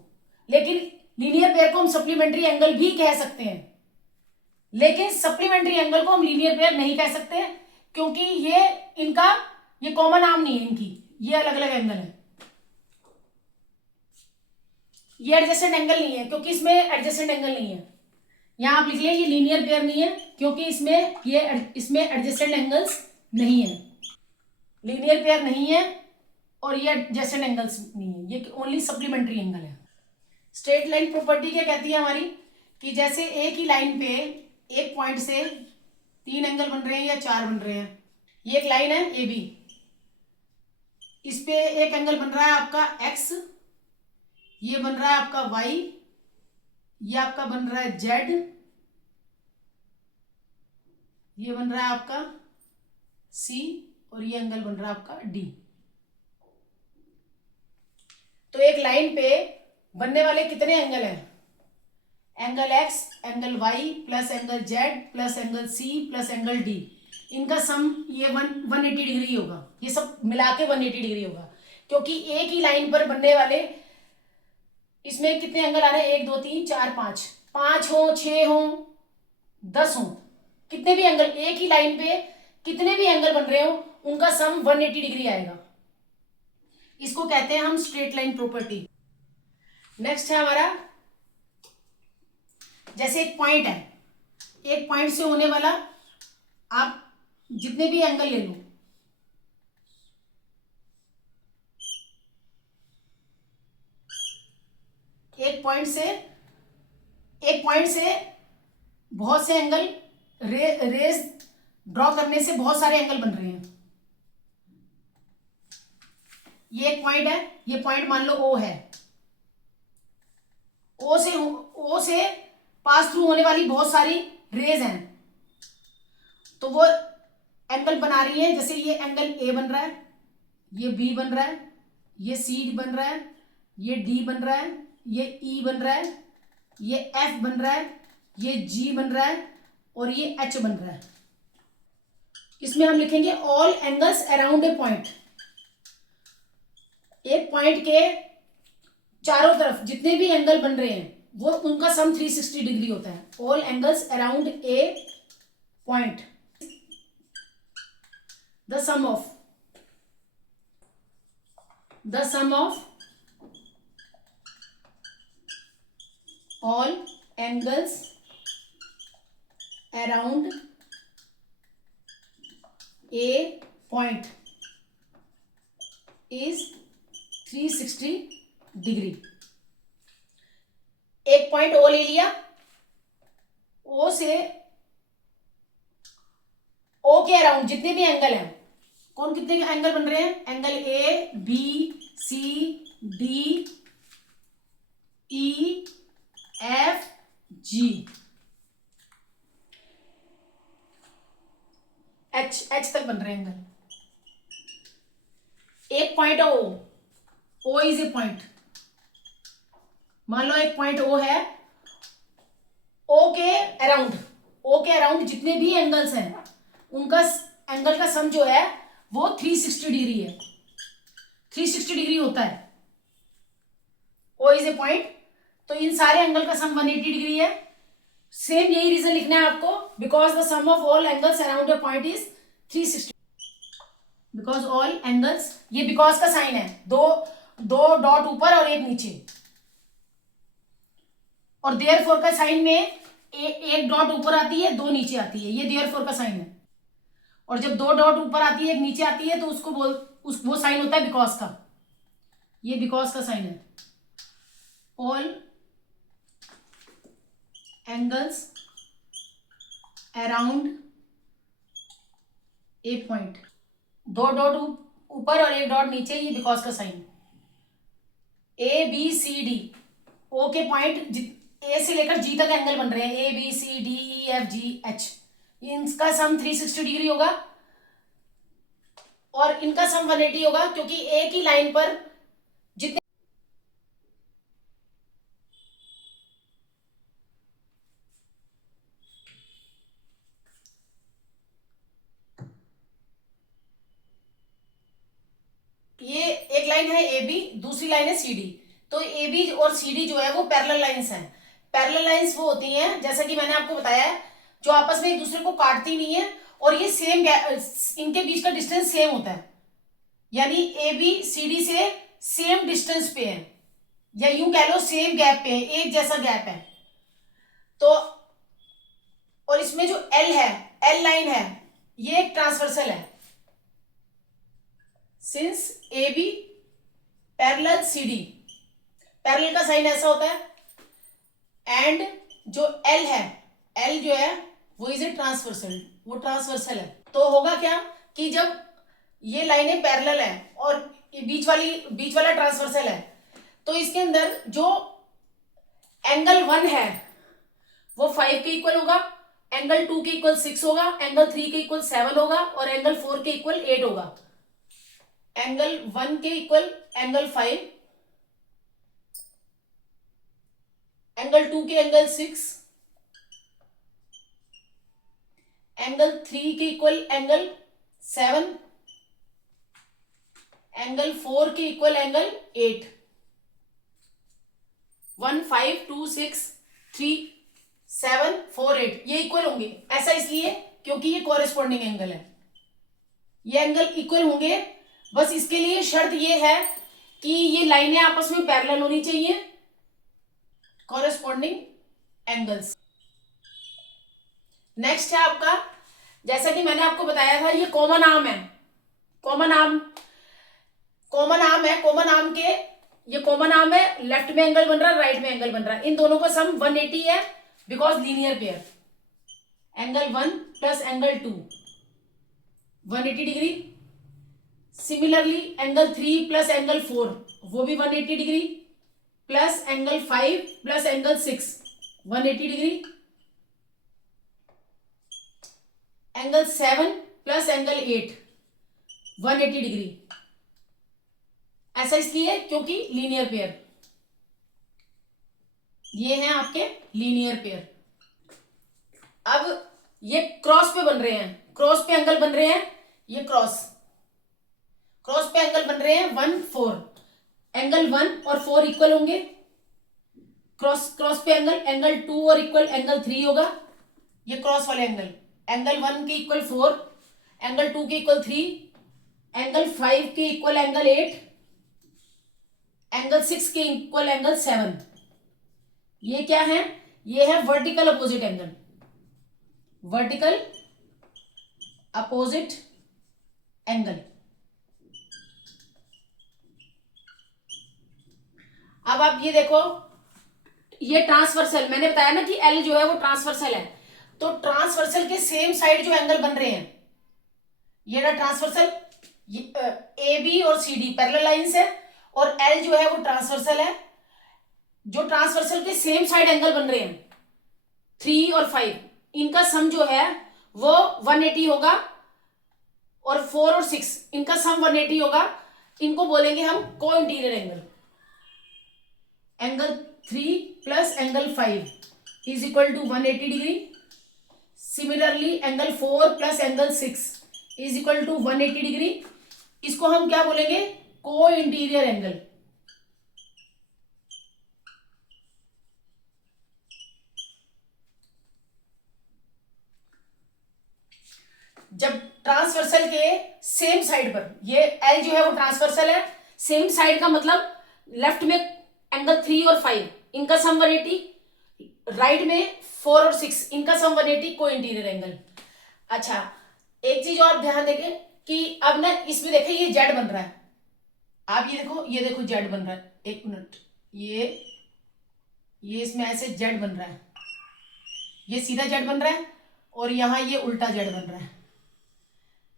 लेकिन लीनियर पेयर को हम सप्लीमेंट्री एंगल भी कह सकते हैं, लेकिन सप्लीमेंट्री एंगल को हम लीनियर पेयर नहीं कह सकते, क्योंकि ये कॉमन नाम नहीं है इनकी, ये अलग अलग एंगल है। ये एडजेसेंट एंगल नहीं है क्योंकि इसमें एडजेसेंट एंगल नहीं है। यहां आप लिख लें ये लीनियर पेयर नहीं है क्योंकि इसमें एडजेसेंट एंगल्स नहीं है। लीनियर पेयर नहीं है और ये एडजेसेंट एंगल्स नहीं है, ये ओनली सप्लीमेंट्री एंगल है। स्ट्रेट लाइन प्रॉपर्टी क्या कहती है हमारी, कि जैसे एक ही लाइन पे एक पॉइंट से 3 एंगल बन रहे हैं या 4 बन रहे हैं। ये एक लाइन है ए बी, इस पे एक एंगल बन रहा है आपका एक्स, ये बन रहा है आपका वाई, ये आपका बन रहा है जेड, ये बन रहा है आपका सी, और ये एंगल बन रहा है आपका डी। तो एक लाइन पे बनने वाले कितने एंगल हैं, angle X, angle Y plus angle Z plus angle C plus angle D, इनका सम ये 180 डिग्री होगा। ये सब मिला के 180 डिग्री होगा, क्योंकि एक ही लाइन पर बनने वाले इसमें कितने एंगल आ रहे हैं, 1 2 3 4 5, 5 हो 6 हो 10 हो, कितने भी एंगल, एक ही लाइन पे कितने भी एंगल बन रहे हो उनका सम 180 डिग्री आएगा। इसको कहते हैं हम स्ट्रेट लाइन प्रॉपर्टी। नेक्स्ट है हमारा, जैसे एक पॉइंट है, एक पॉइंट से होने वाला आप जितने भी एंगल ले लो, एक पॉइंट से बहुत से एंगल रेज ड्रॉ करने से बहुत सारे एंगल बन रहे हैं। ये एक पॉइंट है, ये पॉइंट मान लो ओ है, ओ से पास थ्रू होने वाली बहुत सारी रेज हैं, तो वो एंगल बना रही है। जैसे ये एंगल ए बन रहा है, ये बी बन रहा है, ये सी बन रहा है, ये डी बन रहा है, ये ई बन रहा है, ये एफ बन रहा है, ये जी बन रहा है और ये एच बन रहा है। इसमें हम लिखेंगे all angles around a point. एक पॉइंट के चारों तरफ जितने भी एंगल बन रहे हैं वो उनका सम 360 डिग्री होता है। All angles around a point, the sum of all angles around a point is 360 degree. एक पॉइंट ओ ले लिया, ओ से ओ के अराउंड जितने भी एंगल हैं, कितने एंगल बन रहे हैं, angle A B C D E F G H तक बन रहे हैं एंगल। एक point O is a point, मान लो एक पॉइंट ओ है, ओ के अराउंड जितने भी एंगल्स हैं उनका एंगल का सम जो है वो 360 डिग्री है, 360 डिग्री होता है। ओ इज ए पॉइंट, तो इन सारे एंगल का सम 180 डिग्री है। सेम यही रीजन लिखना है आपको, because the sum of all angles around a point is 360। Because all angles, ये बिकॉज का साइन है, दो दो डॉट ऊपर और एक नीचे, और देयरफॉर का साइन में एक डॉट ऊपर आती है, दो नीचे आती है, ये देयरफॉर का साइन है। और जब दो डॉट ऊपर आती है एक नीचे आती है तो उसको वो साइन होता है बिकॉज का, ये बिकॉज का साइन है। All angles around a point, दो डॉट ऊपर और एक डॉट नीचे, ये बिकॉज का sign. A B C D, O K point, ए से लेकर जी तक एंगल बन रहे हैं, A B C D E F G H, इनका सम 360 डिग्री होगा और इनका सम 180 होगा, क्योंकि एक ही लाइन पर जितने ये एक लाइन है ए बी, दूसरी लाइन है सी डी, तो ए बी और सी डी जो है वो पैरेलल लाइंस हैं। पैरेलल लाइंस वो होती हैं, जैसा कि मैंने आपको बताया है, जो आपस में एक दूसरे को काटती नहीं है और ये सेम, इनके बीच का डिस्टेंस सेम होता है, यानी ए बी सी डी से सेम डिस्टेंस पे है, या यूं कह लो सेम गैप पे है, एक जैसा गैप है। तो और इसमें जो एल है, एल लाइन है, ये एक ट्रांसवर्सल है, since A B parallel C D, parallel का साइन ऐसा होता है, एंड जो एल है, एल जो है वो इज ए ट्रांसवर्सल, वो ट्रांसवर्सल है। तो होगा क्या कि जब ये लाइनें पैरेलल है और ये बीच वाला ट्रांसवर्सल है, तो इसके अंदर जो एंगल 1 है वो 5 के इक्वल होगा, एंगल 2 के इक्वल 6 होगा, एंगल 3 के इक्वल 7 होगा और एंगल 4 के इक्वल 8 होगा। एंगल 1 के इक्वल एंगल 5, एंगल 2 के एंगल 6, एंगल 3 के इक्वल एंगल 7, एंगल 4 के इक्वल एंगल 8। 1 5 2 6 3 7 4 8 ये इक्वल होंगे, ऐसा इसलिए क्योंकि ये कॉरेस्पॉन्डिंग एंगल है, ये एंगल इक्वल होंगे। बस इसके लिए शर्त ये है कि ये लाइनें आपस में पैरेलल होनी चाहिए, कॉरेस्पॉन्डिंग एंगल्स। नेक्स्ट है आपका, जैसा कि मैंने आपको बताया था, ये कॉमन आर्म है, कॉमन आर्म, कॉमन आर्म है, कॉमन आर्म के, ये कॉमन आर्म है, लेफ्ट में एंगल बन रहा है, राइट में एंगल बन रहा है, इन दोनों का सम 180 है, because linear pair. Angle 1 plus angle 2 180 degree, similarly angle 3 plus angle 4 वो भी 180 degree, plus angle 5 plus angle 6 180 degree, angle 7 plus angle 8 180 degree. ऐसा इसलिए क्योंकि लीनियर पेयर, ये हैं आपके लीनियर पेयर। अब ये क्रॉस पे बन रहे हैं, क्रॉस पे एंगल बन रहे हैं, ये क्रॉस पे एंगल बन रहे हैं 1 4, एंगल 1 और 4 इक्वल होंगे, क्रॉस पे एंगल 2 और इक्वल एंगल 3 होगा, ये क्रॉस वाले एंगल 1 के इक्वल 4, एंगल 2 के इक्वल 3, एंगल 5 के इक्वल एंगल 8, एंगल 6 के इक्वल एंगल 7। ये क्या है, ये है vertical opposite angle, vertical opposite angle. अब आप ये देखो, ये ट्रांसवर्सल, मैंने बताया ना कि एल जो है वो ट्रांसवर्सल है, तो ट्रांसवर्सल के सेम साइड जो एंगल बन रहे हैं, ये ना ट्रांसवर्सल, ए बी और सी डी पैरेलल लाइंस है, और एल जो है वो ट्रांसवर्सल है, जो ट्रांसवर्सल के सेम साइड एंगल बन रहे हैं 3 और 5, इनका सम जो है वो 180 होगा, और 4 और 6 इनका सम 180 होगा, इनको बोलेंगे हम co-interior angle. Angle 3 plus angle 5 is equal to 180 degree, similarly angle 4 plus angle 6 is equal to 180 degree, इसको हम क्या बोलेंगे, को इंटीरियर एंगल। जब ट्रांसवर्सल के सेम साइड पर, ये एल जो है वो ट्रांसवर्सल है, सेम साइड का मतलब लेफ्ट में एंगल 3 और 5 इनका सम 180, राइट में 4 और 6 इनका सम 180 को इंटीरियर एंगल। अच्छा एक चीज और ध्यान देंगे कि अब ना इसमें देखें ये जेड बन रहा है, आप ये देखो जेड बन रहा है, एक मिनट, ये इसमें ऐसे जेड बन रहा है, ये सीधा जेड बन रहा है और यहां ये उल्टा जेड बन रहा है।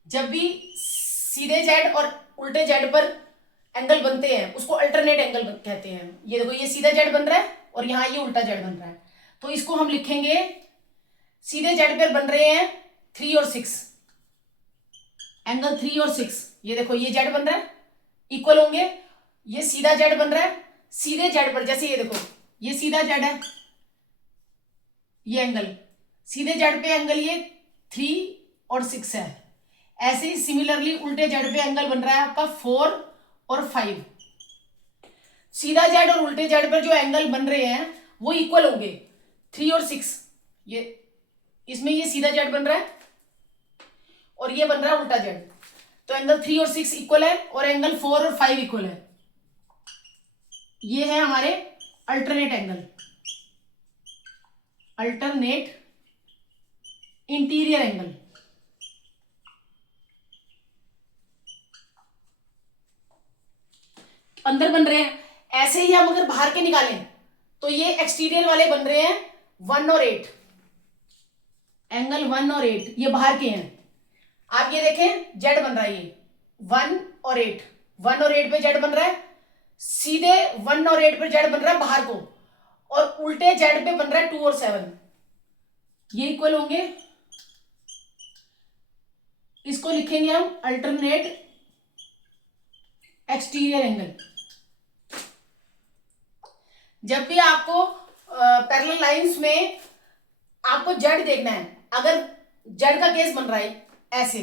जब भी सीधे जेड और उल्टे जेड पर एंगल बनते हैं उसको अल्टरनेट एंगल कहते हैं। ये देखो ये सीधा जेड बन रहा है और यहां ये उल्टा जेड बन रहा है, तो इसको हम लिखेंगे, सीधे जेड पर बन रहे हैं 3 और 6, एंगल 3 और 6, ये देखो ये जेड बन रहा है, इक्वल होंगे, ये सीधा जेड बन रहा है, सीधे जेड पर जैसे ये देखो ये सीधा जेड है, ये एंगल सीधे जेड पे एंगल ये 3 और 6 है, ऐसे ही सिमिलरली उल्टे जेड पे एंगल बन रहा है आपका 4 और 5। सीधा जेड और उल्टे जेड पर जो एंगल बन रहे हैं वो इक्वल होंगे 3 और 6, ये इसमें ये सीधा जेड बन रहा है और ये बन रहा है उल्टा जेड, तो एंगल 3 और 6 इक्वल है और एंगल 4 और 5 इक्वल है। ये है हमारे alternate angle, alternate interior angle. अंदर बन रहे हैं, ऐसे ही हम अगर बाहर के निकालें तो ये एक्सटीरियर वाले बन रहे हैं 1 और 8, एंगल 1 और 8 ये बाहर के हैं। आप ये देखें जेड बन रहा है, ये 1 और 8, 1 और 8 पे जेड बन रहा है, सीधे 1 और 8 पे जेड बन रहा है बाहर को, और उल्टे जेड पे बन रहा है 2 और 7, ये इक्वल होंगे, इसको लिखेंगे हम अल्टरनेट एक्सटीरियर एंगल। जब भी आपको पैरेलल लाइंस में आपको जेड देखना है, अगर जेड का केस बन रहा है ऐसे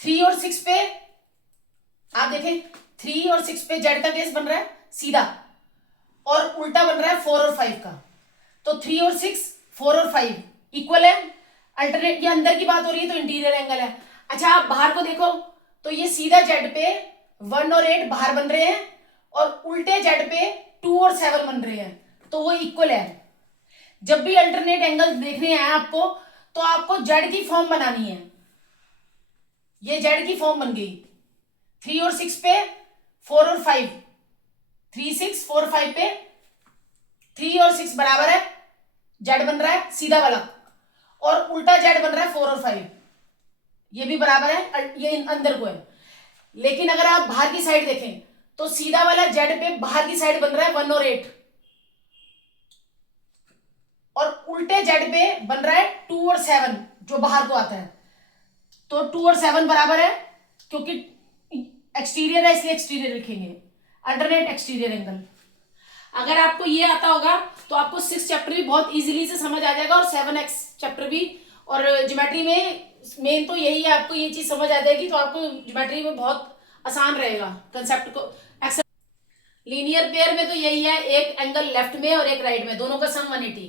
3 और 6 पे, आप देखें 3 और 6 पे जेड का केस बन रहा है सीधा, और उल्टा बन रहा है 4 और 5 का, तो 3 और 6 4 और 5 इक्वल है, अल्टरनेट, ये अंदर की बात हो रही है तो इंटीरियर एंगल है। अच्छा आप बाहर को देखो तो ये सीधा जेड पे 1 और 8 बाहर बन रहे हैं और उल्टे जेड पे 2 और 7 बन रहे हैं, तो वो इक्वल है। जब भी अल्टरनेट एंगल देखने हैं आपको तो आपको जेड की फॉर्म बनानी है, ये जेड की फॉर्म बन गई 3 और 6 पे 4 और 5, 3 6 4 5 पे 3 और 6 बराबर है, जेड बन रहा है सीधा वाला, और उल्टा जेड बन रहा है 4 और 5, ये भी बराबर है, ये अंदर को है। लेकिन अगर आप बाहर की साइड देखें तो सीधा वाला जेड पे बाहर की साइड बन रहा है 1 और 8, और उल्टे जेड पे बन रहा है 2 और 7 जो बाहर को आता है, तो 2 और 7 बराबर है, क्योंकि एक्सटीरियर है इसलिए एक्सटीरियर लिखेंगे, अल्टरनेट एक्सटीरियर एंगल। अगर आपको ये आता होगा तो आपको 6 चैप्टर भी बहुत इजीली से समझ आ जाएगा, और 7x चैप्टर भी, और ज्योमेट्री में मेन तो यही है, आपको ये चीज समझ आ जाएगी तो आपको ज्योमेट्री में बहुत आसान रहेगा कंसेप्ट को। लीनियर पेयर में तो यही है, एक एंगल लेफ्ट में और एक राइट में, दोनों का सम 180,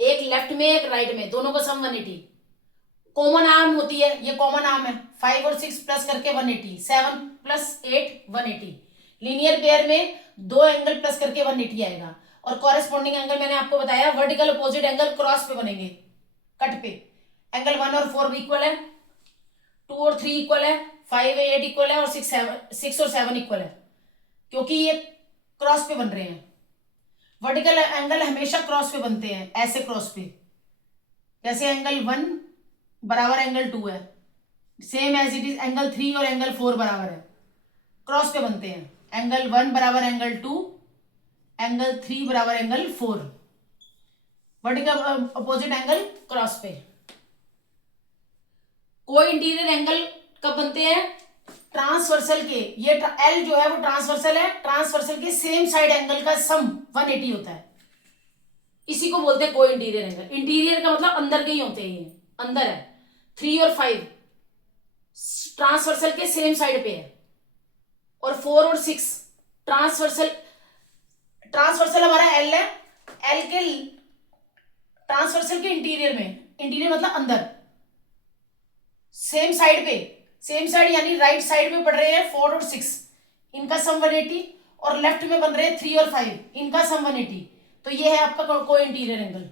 एक लेफ्ट में एक राइट में, दोनों का सम 180। कॉमन आर्म होती है, ये कॉमन आर्म है, 5 और 6 प्लस करके 180, 7 प्लस 8 180। लीनियर पेयर में 2 एंगल प्लस करके 180 आएगा, और कॉरेस्पॉन्डिंग एंगल मैंने आपको बताया वर्टिकल अपोजिट एंगल क्रॉस पे बनेंगे, कट पे। एंगल 1 और 4 इक्वल है, 2 और 3 इक्वल है, 5 और 8 इक्वल है, और 6 और 7 इक्वल है, क्योंकि ये क्रॉस पे बन रहे हैं। वर्टिकल एंगल हमेशा क्रॉस पे बनते हैं, ऐसे क्रॉस पे, जैसे एंगल 1 बराबर एंगल 2 है, same as it is angle 3 और एंगल 4 बराबर है, क्रॉस पे बनते हैं, एंगल 1 बराबर एंगल 2, एंगल 3 बराबर angle 4, vertical opposite angle cross पे। कोई इंटीरियर एंगल कब बनते हैं? ट्रांसवर्सल के, ये एल जो है वो ट्रांसवर्सल है, ट्रांसवर्सल के सेम साइड एंगल का सम 180 होता है, इसी को बोलते हैं कोई इंटीरियर एंगल। इंटीरियर का मतलब अंदर के ही होते हैं, ये अंदर है। 3 और 5 ट्रांसवर्सल के सेम साइड पे है, और 4 और 6 ट्रांसवर्सल, ट्रांसवर्सल हमारा एल है, एल के ट्रांसवर्सल के इंटीरियर में, इंटीरियर मतलब अंदर, सेम साइड पे, सेम साइड यानी राइट साइड में पढ़ रहे हैं 4 और 6, इनका सम 180, और लेफ्ट में बन रहे हैं 3 और 5, इनका सम 180। तो ये है आपका को इंटीरियर एंगल।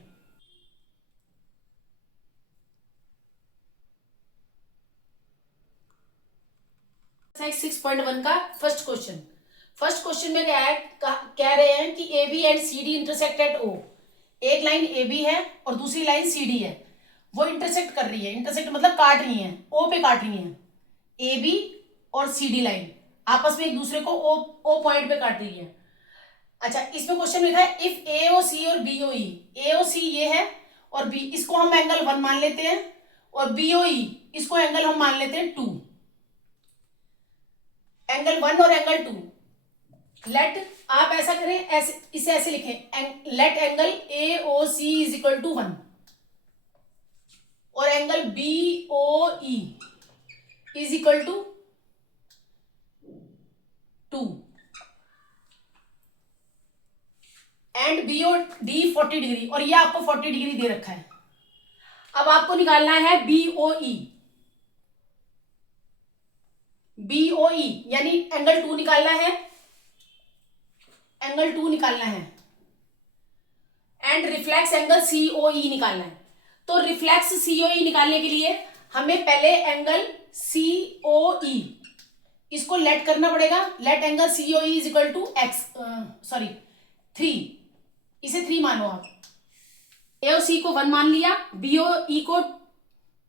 एक्सरसाइज 6.1 का फर्स्ट क्वेश्चन में क्या है, कह रहे हैं कि A B and C D intersect at O. एक लाइन ए बी है और दूसरी लाइन सी डी है, वो इंटरसेक्ट कर रही है, इंटरसेक्ट मतलब काट रही है, ओ पे काट रही है। ए बी और सी डी लाइन आपस में एक दूसरे को ओ पॉइंट पे काट रही है। अच्छा, इसमें क्वेश्चन लिखा है इफ ए ओ सी और बी ओ ई, ए ओ सी ये है और बी, इसको हम एंगल 1 मान लेते हैं, और बी ओ ई इसको एंगल हम मान लेते हैं 2। एंगल 1 और एंगल 2, लेट, आप ऐसा करें, ऐसे इसे ऐसे लिखें, let angle A O C is equal to 1 और angle B O E is equal to 2 and B O D 40 degree, और ये आपको 40 डिग्री दे रखा है। अब आपको निकालना है बी ओ ई, बी ओ ई यानी एंगल 2 निकालना है, एंगल 2 निकालना है, and reflex angle C O ई निकालना है। तो रिफ्लेक्स सी ओ ई निकालने के लिए हमें पहले एंगल सी ओ ई इसको लेट करना पड़ेगा। Let angle C O E is equal to X, sorry 3, इसे 3 मानो आप। ए ओ सी को 1 मान लिया, बी ओ ई को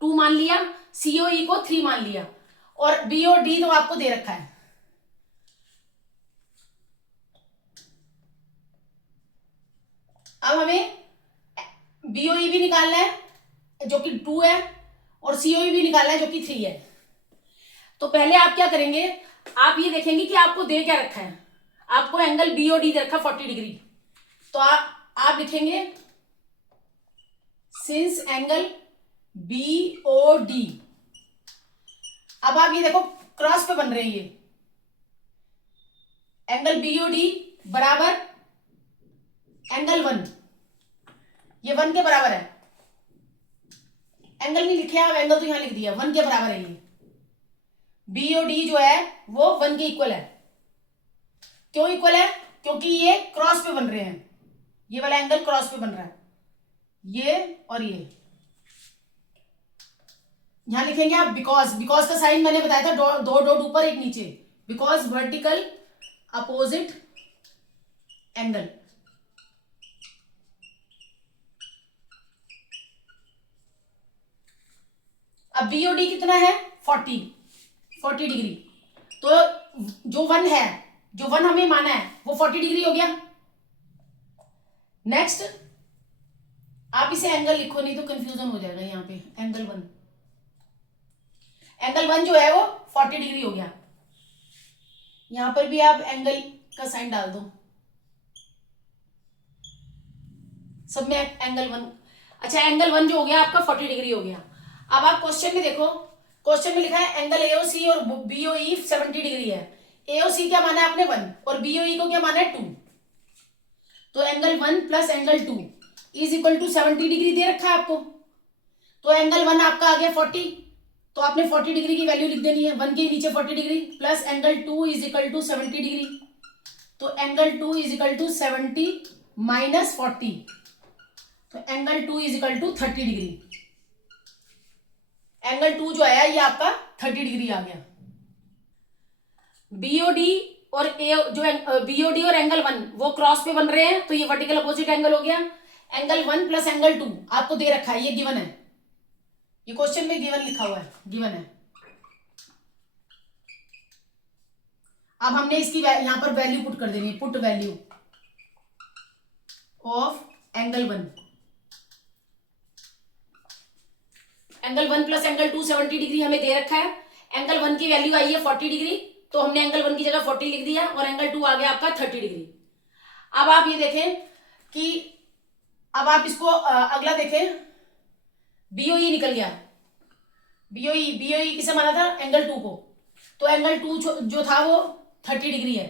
2 मान लिया, सी ओ ई को 3 मान लिया, और बी ओ डी तो आपको दे रखा है। अब हमें बी ओ ई भी निकालना है जो कि 2 है, और सी ओ ई भी निकालना है जो कि 3 है। तो पहले आप क्या करेंगे, आप ये देखेंगे कि आपको दे क्या रखा है। आपको एंगल बी ओ डी दे रखा 40 डिग्री, तो आप लिखेंगे since angle B O D, अब आप ये देखो क्रॉस पे बन रहे हैं, ये एंगल बी ओ डी बराबर एंगल 1, ये 1 के बराबर है। एंगल नहीं लिखे आप, एंगल तो यहां लिख दिया, 1 के बराबर है। ये बी ओ डी जो है वो 1 के इक्वल है। क्यों इक्वल है? क्योंकि ये क्रॉस पे बन रहे हैं, ये वाला एंगल क्रॉस पे बन रहा है, ये और ये। यहां लिखेंगे आप बिकॉज का साइन मैंने बताया था, दो डॉट ऊपर एक नीचे, बिकॉज वर्टिकल अपोजिट एंगल। अब बीओडी कितना है 40 डिग्री, तो जो 1 है, जो 1 हमें माना है वो 40 डिग्री हो गया। नेक्स्ट आप इसे एंगल लिखो, नहीं तो कंफ्यूजन हो जाएगा। यहाँ पे एंगल 1 जो है वो 40 डिग्री हो गया। यहां पर भी आप एंगल का साइन डाल दो, सब में एंगल 1। अच्छा, एंगल 1 जो हो गया आपका 40 डिग्री हो गया। अब आप क्वेश्चन में देखो, क्वेश्चन में लिखा है एंगल एओसी और बीओई 70 डिग्री है। एओसी क्या माना है आपने 1 और बीओई को क्या माना है 2, तो angle 1 plus angle 2 is equal to 70 degree दे रखा है आपको। तो एंगल 1 आपका आ गया 40, तो आपने 40 डिग्री की वैल्यू लिख देनी है, 1 के नीचे 40 degree plus angle 2 is equal to 70 degree, तो angle 2 is equal to 70 minus 40, तो angle 2 is equal to 30 degree. Angle 2 जो आया ये आपका 30 डिग्री आ गया। बीओडी और बीओडी और एंगल 1 वो क्रॉस पे बन रहे हैं, तो ये वर्टिकल अपोजिट एंगल हो गया। एंगल 1 प्लस एंगल 2 आपको दे रखा है, ये गिवन है, ये क्वेश्चन में गिवन लिखा हुआ है, गिवन है। अब हमने इसकी यहां पर वैल्यू पुट कर देनी है, put value of angle 1। Angle 1 plus angle 2 70 degree हमें दे रखा है। एंगल 1 की वैल्यू आई है 40 डिग्री, तो हमने एंगल 1 की जगह 40 लिख दिया, और एंगल 2 आ गया आपका 30 डिग्री। अब आप ये देखें कि अब आप इसको अगला देखें, बीओई निकल गया। बीओई किसे माना था? एंगल 2 को, तो एंगल 2 जो था वो 30 डिग्री है,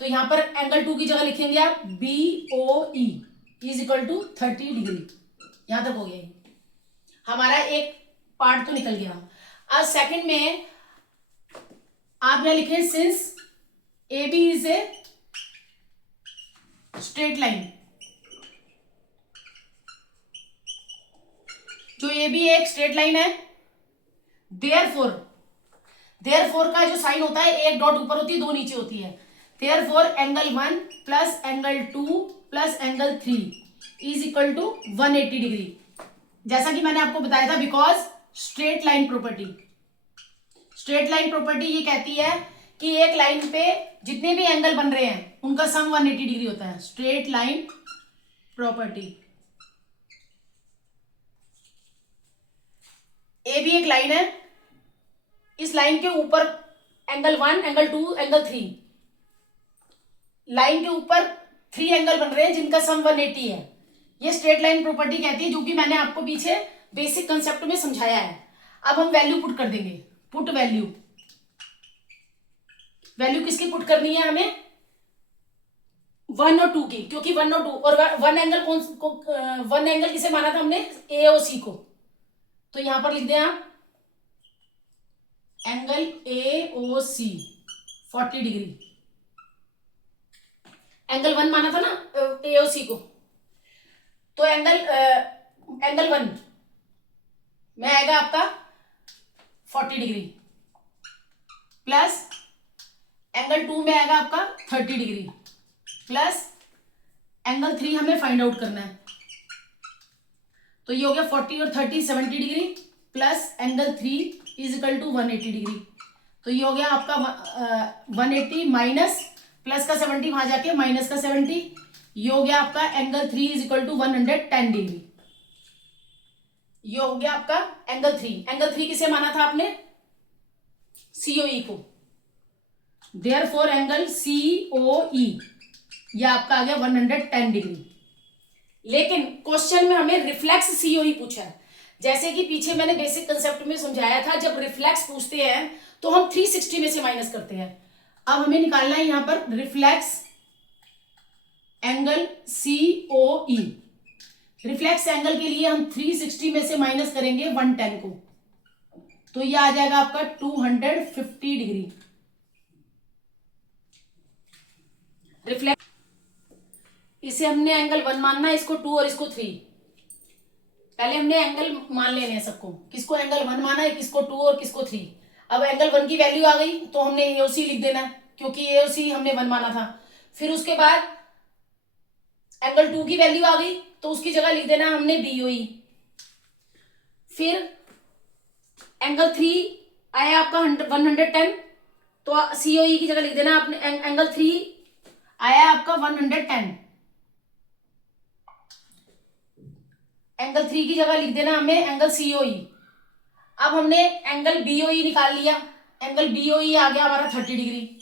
तो यहां पर एंगल 2 की जगह लिखेंगे आप BOE is equal to 30 degree. यहां तक हो गया, हमारा एक पार्ट तो निकल गया। अब सेकंड में आप यहां लिखें since A B is a straight line, जो ए बी एक स्ट्रेट लाइन है, देयरफॉर का जो साइन होता है, एक डॉट ऊपर होती है, दो नीचे होती है, therefore angle 1 plus angle 2 plus angle 3 is equal to 180 degree. जैसा कि मैंने आपको बताया था, because straight line property, straight line property ये कहती है कि एक लाइन पे जितने भी एंगल बन रहे हैं उनका सम 180 डिग्री होता है। Straight line property. ए भी एक लाइन है, इस लाइन के ऊपर एंगल 1, एंगल 2, एंगल 3, लाइन के ऊपर 3 एंगल बन रहे हैं जिनका सम 180 है। ये स्ट्रेट लाइन प्रॉपर्टी कहती है, जो कि मैंने आपको पीछे बेसिक कंसेप्ट में समझाया है। अब हम वैल्यू पुट कर देंगे, पुट वैल्यू। वैल्यू किसकी पुट करनी है हमें? 1 और 2 की, क्योंकि 1 और 2 और 1 एंगल वन एंगल किसे माना था हमने? ए और सी को। तो यहां पर लिख दें आप angle A O C 40 degree. Angle 1 माना था ना ए ओ सी को, तो एंगल 1 में आएगा आपका 40 डिग्री, प्लस एंगल 2 में आएगा आपका 30 डिग्री, प्लस एंगल 3 हमें फाइंड आउट करना है। तो ये हो गया 40 और 30 70 degree, plus angle 3 is equal to 180 degree. तो ये हो गया आपका 180 माइनस प्लस का 70 वहां जाके माइनस का 70, ये हो गया आपका angle 3 is equal to 110 degree. ये हो गया आपका एंगल 3। एंगल 3 किसे माना था आपने? सीओई को। देयरफॉर एंगल सीओई ये आपका आ गया 110 डिग्री। लेकिन क्वेश्चन में हमें रिफ्लेक्स सीओई पूछा है। जैसे कि पीछे मैंने बेसिक कंसेप्ट में समझाया था, जब रिफ्लेक्स पूछते हैं तो हम 360 में से माइनस करते हैं। अब हमें निकालना है यहां पर reflex angle COE. Reflex angle के लिए हम 360 में से माइनस करेंगे 110 को, तो ये आ जाएगा आपका 250 डिग्री। रिफ्लेक्स इसे हमने एंगल 1 मानना है, इसको 2 और इसको 3। पहले हमने एंगल मान लेने हैं सबको, किसको एंगल 1 माना है, किसको 2 और किसको 3। अब एंगल 1 की वैल्यू आ गई तो हमने एओसी लिख देना है, क्योंकि एओसी हमने 1 माना था। फिर उसके बाद एंगल 2 की वैल्यू आ गई तो उसकी जगह लिख देना हमने बीओई। फिर एंगल 3 आया आपका 110, तो सीओई की जगह लिख देना आपने एंगल 3 आया आपका 110, एंगल 3 की जगह लिख देना हमें एंगल सीओई। अब हमने एंगल बीओई निकाल लिया, एंगल बीओई आ गया हमारा 30 डिग्री।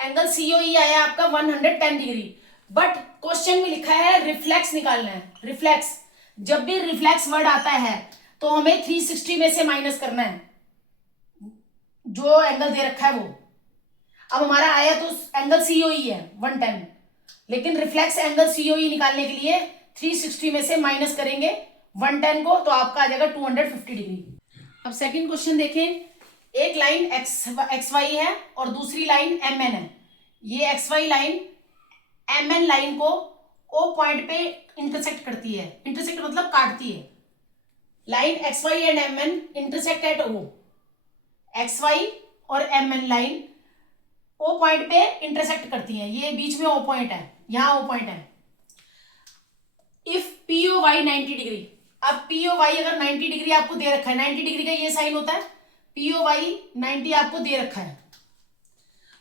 एंगल सीओई आया आपका 110 डिग्री। बट क्वेश्चन में लिखा है रिफ्लेक्स निकालना है। रिफ्लेक्स, जब भी रिफ्लेक्स वर्ड आता है तो हमें 360 में से माइनस करना है जो एंगल दे रखा है वो। अब हमारा आया तो एंगल सीओई है 110, लेकिन रिफ्लेक्स एंगल सीओई निकालने के लिए 360 में से माइनस करेंगे 110 को, तो आपका आ जाएगा 250 डिग्री। अब सेकंड क्वेश्चन देखें। एक लाइन एक्स वाई है और दूसरी लाइन एम एन है। ये X Y line M N line को ओ पॉइंट पे इंटरसेक्ट करती है। इंटरसेक्ट मतलब काटती है। Line X Y and M N intersect at O. X Y और M N line O point पे इंटरसेक्ट करती हैं। ये बीच में ओ पॉइंट है, यहां ओ पॉइंट है। If P O Y 90 degree, अब पी ओ वाई अगर 90 डिग्री आपको दे रखा है, 90 डिग्री का ये साइन होता है, पी ओ वाई 90 आपको दे रखा है,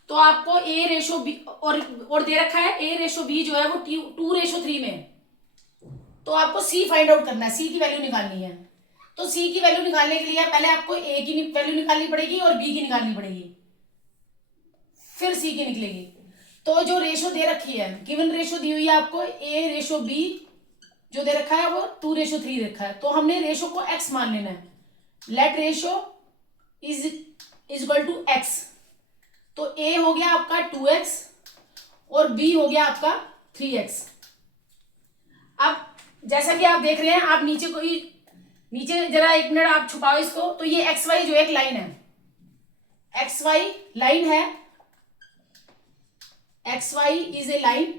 तो आपको ए रेशो बी और दे रखा है ए रेशो बी जो है वो 2:3 में है। तो आपको सी फाइंड आउट करना है, सी की वैल्यू निकालनी है। तो सी की वैल्यू निकालने के लिए पहले आपको ए की वैल्यू निकालनी पड़ेगी और बी की निकालनी पड़ेगी, फिर सी की निकलेगी। तो जो रेशो दे रखी है, गिवन रेशो दी हुई है आपको, ए रेशो बी जो दे रखा है वो 2:3 रखा है। तो हमने रेशो को x मान लेना है। Let ratio is equal to x। तो a हो गया आपका 2x और b हो गया आपका 3x। अब जैसा कि आप देख रहे हैं, आप नीचे कोई नीचे जरा एक मिनट आप छुपाओ इसको। तो ये एक्स वाई जो एक लाइन है, एक्स वाई लाइन है, X Y is a line,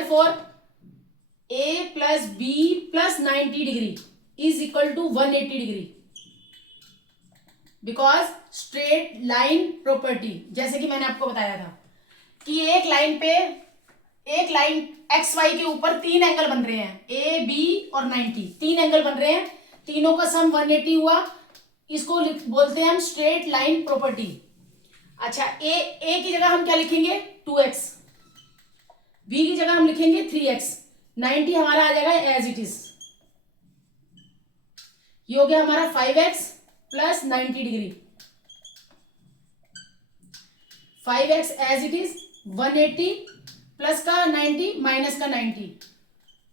for A plus B plus 90 degree is equal to 180 degree, because straight line property. जैसे कि मैंने आपको बताया था कि एक लाइन पे, एक लाइन एक्स वाई के ऊपर तीन एंगल बन रहे हैं, ए बी और 90, तीन एंगल बन रहे हैं, तीनों का सम 180 हुआ, इसको बोलते हैं हम स्ट्रेट लाइन प्रॉपर्टी। अच्छा, ए की जगह हम क्या लिखेंगे 2x, बी की जगह हम लिखेंगे 3x, 90 हमारा आ जाएगा एज इट इज, ये हो गया हमारा 5x plus 90 degree, 5x as it is, 180 plus का 90 माइनस का 90,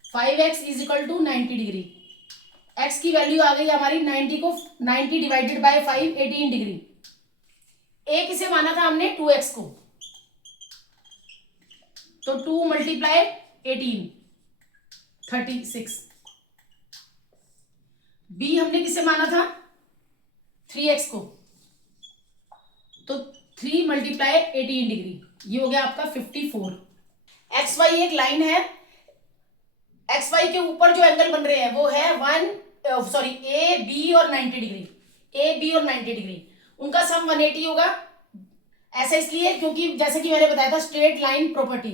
5x is equal to 90 degree. x की वैल्यू आ गई हमारी 90 को 90 डिवाइडेड बाय 5 18 डिग्री। a किसे माना था हमने 2x को, तो 2 मल्टीप्लाई 18 36। b हमने किसे माना था 3x को, तो 3 मल्टीप्लाई 18 डिग्री, ये हो गया आपका 54। एक्स वाई एक लाइन है, एक्स वाई के ऊपर जो एंगल बन रहे हैं वो है ए बी और 90 डिग्री, ए बी और 90 डिग्री, उनका सम 180 होगा। ऐसा इसलिए क्योंकि जैसे कि मैंने बताया था स्ट्रेट लाइन प्रॉपर्टी,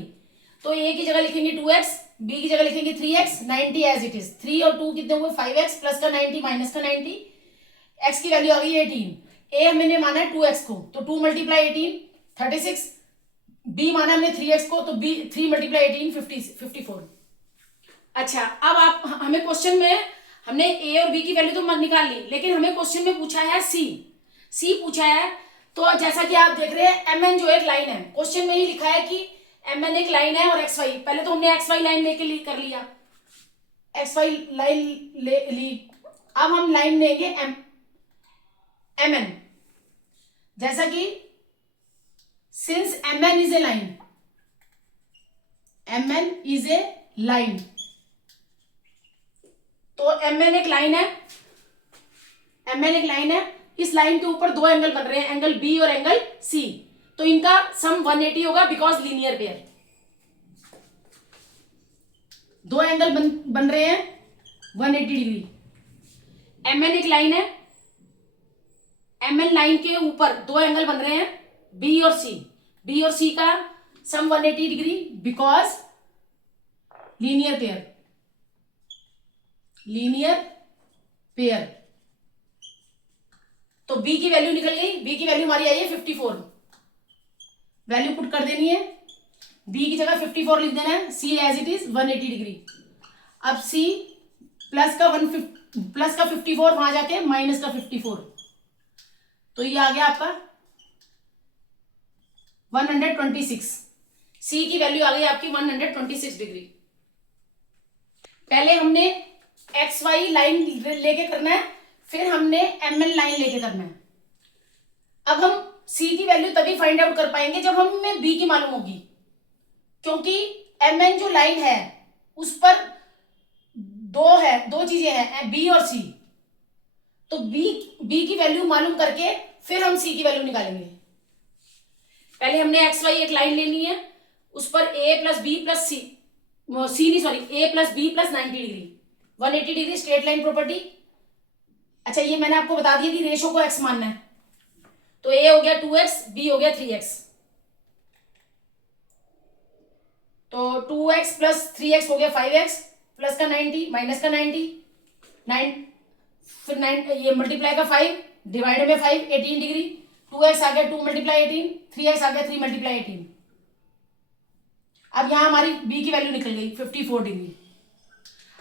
तो ए की जगह लिखेंगे 2x, बी की जगह लिखेंगे 3x, 90 एज इट इज, 3 और 2 कितने हुए 5x प्लस का 90 माइनस का 90, x की वैल्यू आ गई 18। ए मैंने माना है 2x को, तो 2 मल्टीप्लाई 18 36, बी माना हमने 3x को, तो बी 3 मल्टीप्लाई 18 54। अच्छा, अब आप हमें क्वेश्चन में हमने ए और बी की वैल्यू तो निकाल ली, लेकिन हमें क्वेश्चन में पूछा है सी पूछा है। तो जैसा कि आप देख रहे हैं एम एन जो एक लाइन है, क्वेश्चन में ही लिखा है कि एम एन एक लाइन है और एक्स वाई, पहले तो हमने एक्स वाई लाइन लेके कर लिया, एक्स वाई लाइन ले ली, अब हम लाइन लेंगे एम एन। जैसा कि since M N is a line, M N is a line, तो एम एन एक लाइन है, एम एन एक लाइन है, इस लाइन के ऊपर दो एंगल बन रहे हैं, एंगल बी और एंगल सी, तो इनका सम 180 होगा बिकॉज लीनियर पेयर। दो एंगल बन रहे हैं 180 डिग्री। एम एन एक लाइन है, एम एन लाइन के ऊपर दो एंगल बन रहे हैं बी और सी का sum 180 degree because linear pair. तो बी की वैल्यू निकल गई, बी की वैल्यू हमारी आई है 54, वैल्यू पुट कर देनी है, बी की जगह 54 लिख देना है, सी एज इट इज 180 डिग्री। अब सी प्लस का 54 वहां जाके माइनस का 54, तो ये आ गया आपका 126, सी की वैल्यू आ गई आपकी 126 डिग्री। पहले हमने एक्स वाई लाइन लेके करना है, फिर हमने एम एन लाइन लेके करना है। अब हम सी की वैल्यू तभी फाइंड आउट कर पाएंगे जब हमें बी की मालूम होगी, क्योंकि एम एन जो लाइन है उस पर दो चीजें हैं बी और सी, तो बी की वैल्यू मालूम करके फिर हम सी की वैल्यू निकालेंगे। पहले हमने एक्स वाई एक लाइन लेनी है, उस पर A plus B plus A plus B plus 90 degree, 180 degree straight line property. अच्छा, ये मैंने आपको बता दिया कि रेशो को एक्स मानना है, तो ए हो गया 2x, बी हो गया 3x, तो 2x प्लस 3x हो गया 5x प्लस का 90 माइनस का 90, फिर 9 ये मल्टीप्लाई का 5 डिवाइड में 5 18 डिग्री, 2x आ गया 2 मल्टीप्लाई 18, 3x आ गया 3 मल्टीप्लाई 18। अब यहां हमारी b की वैल्यू निकल गई 54 डिग्री।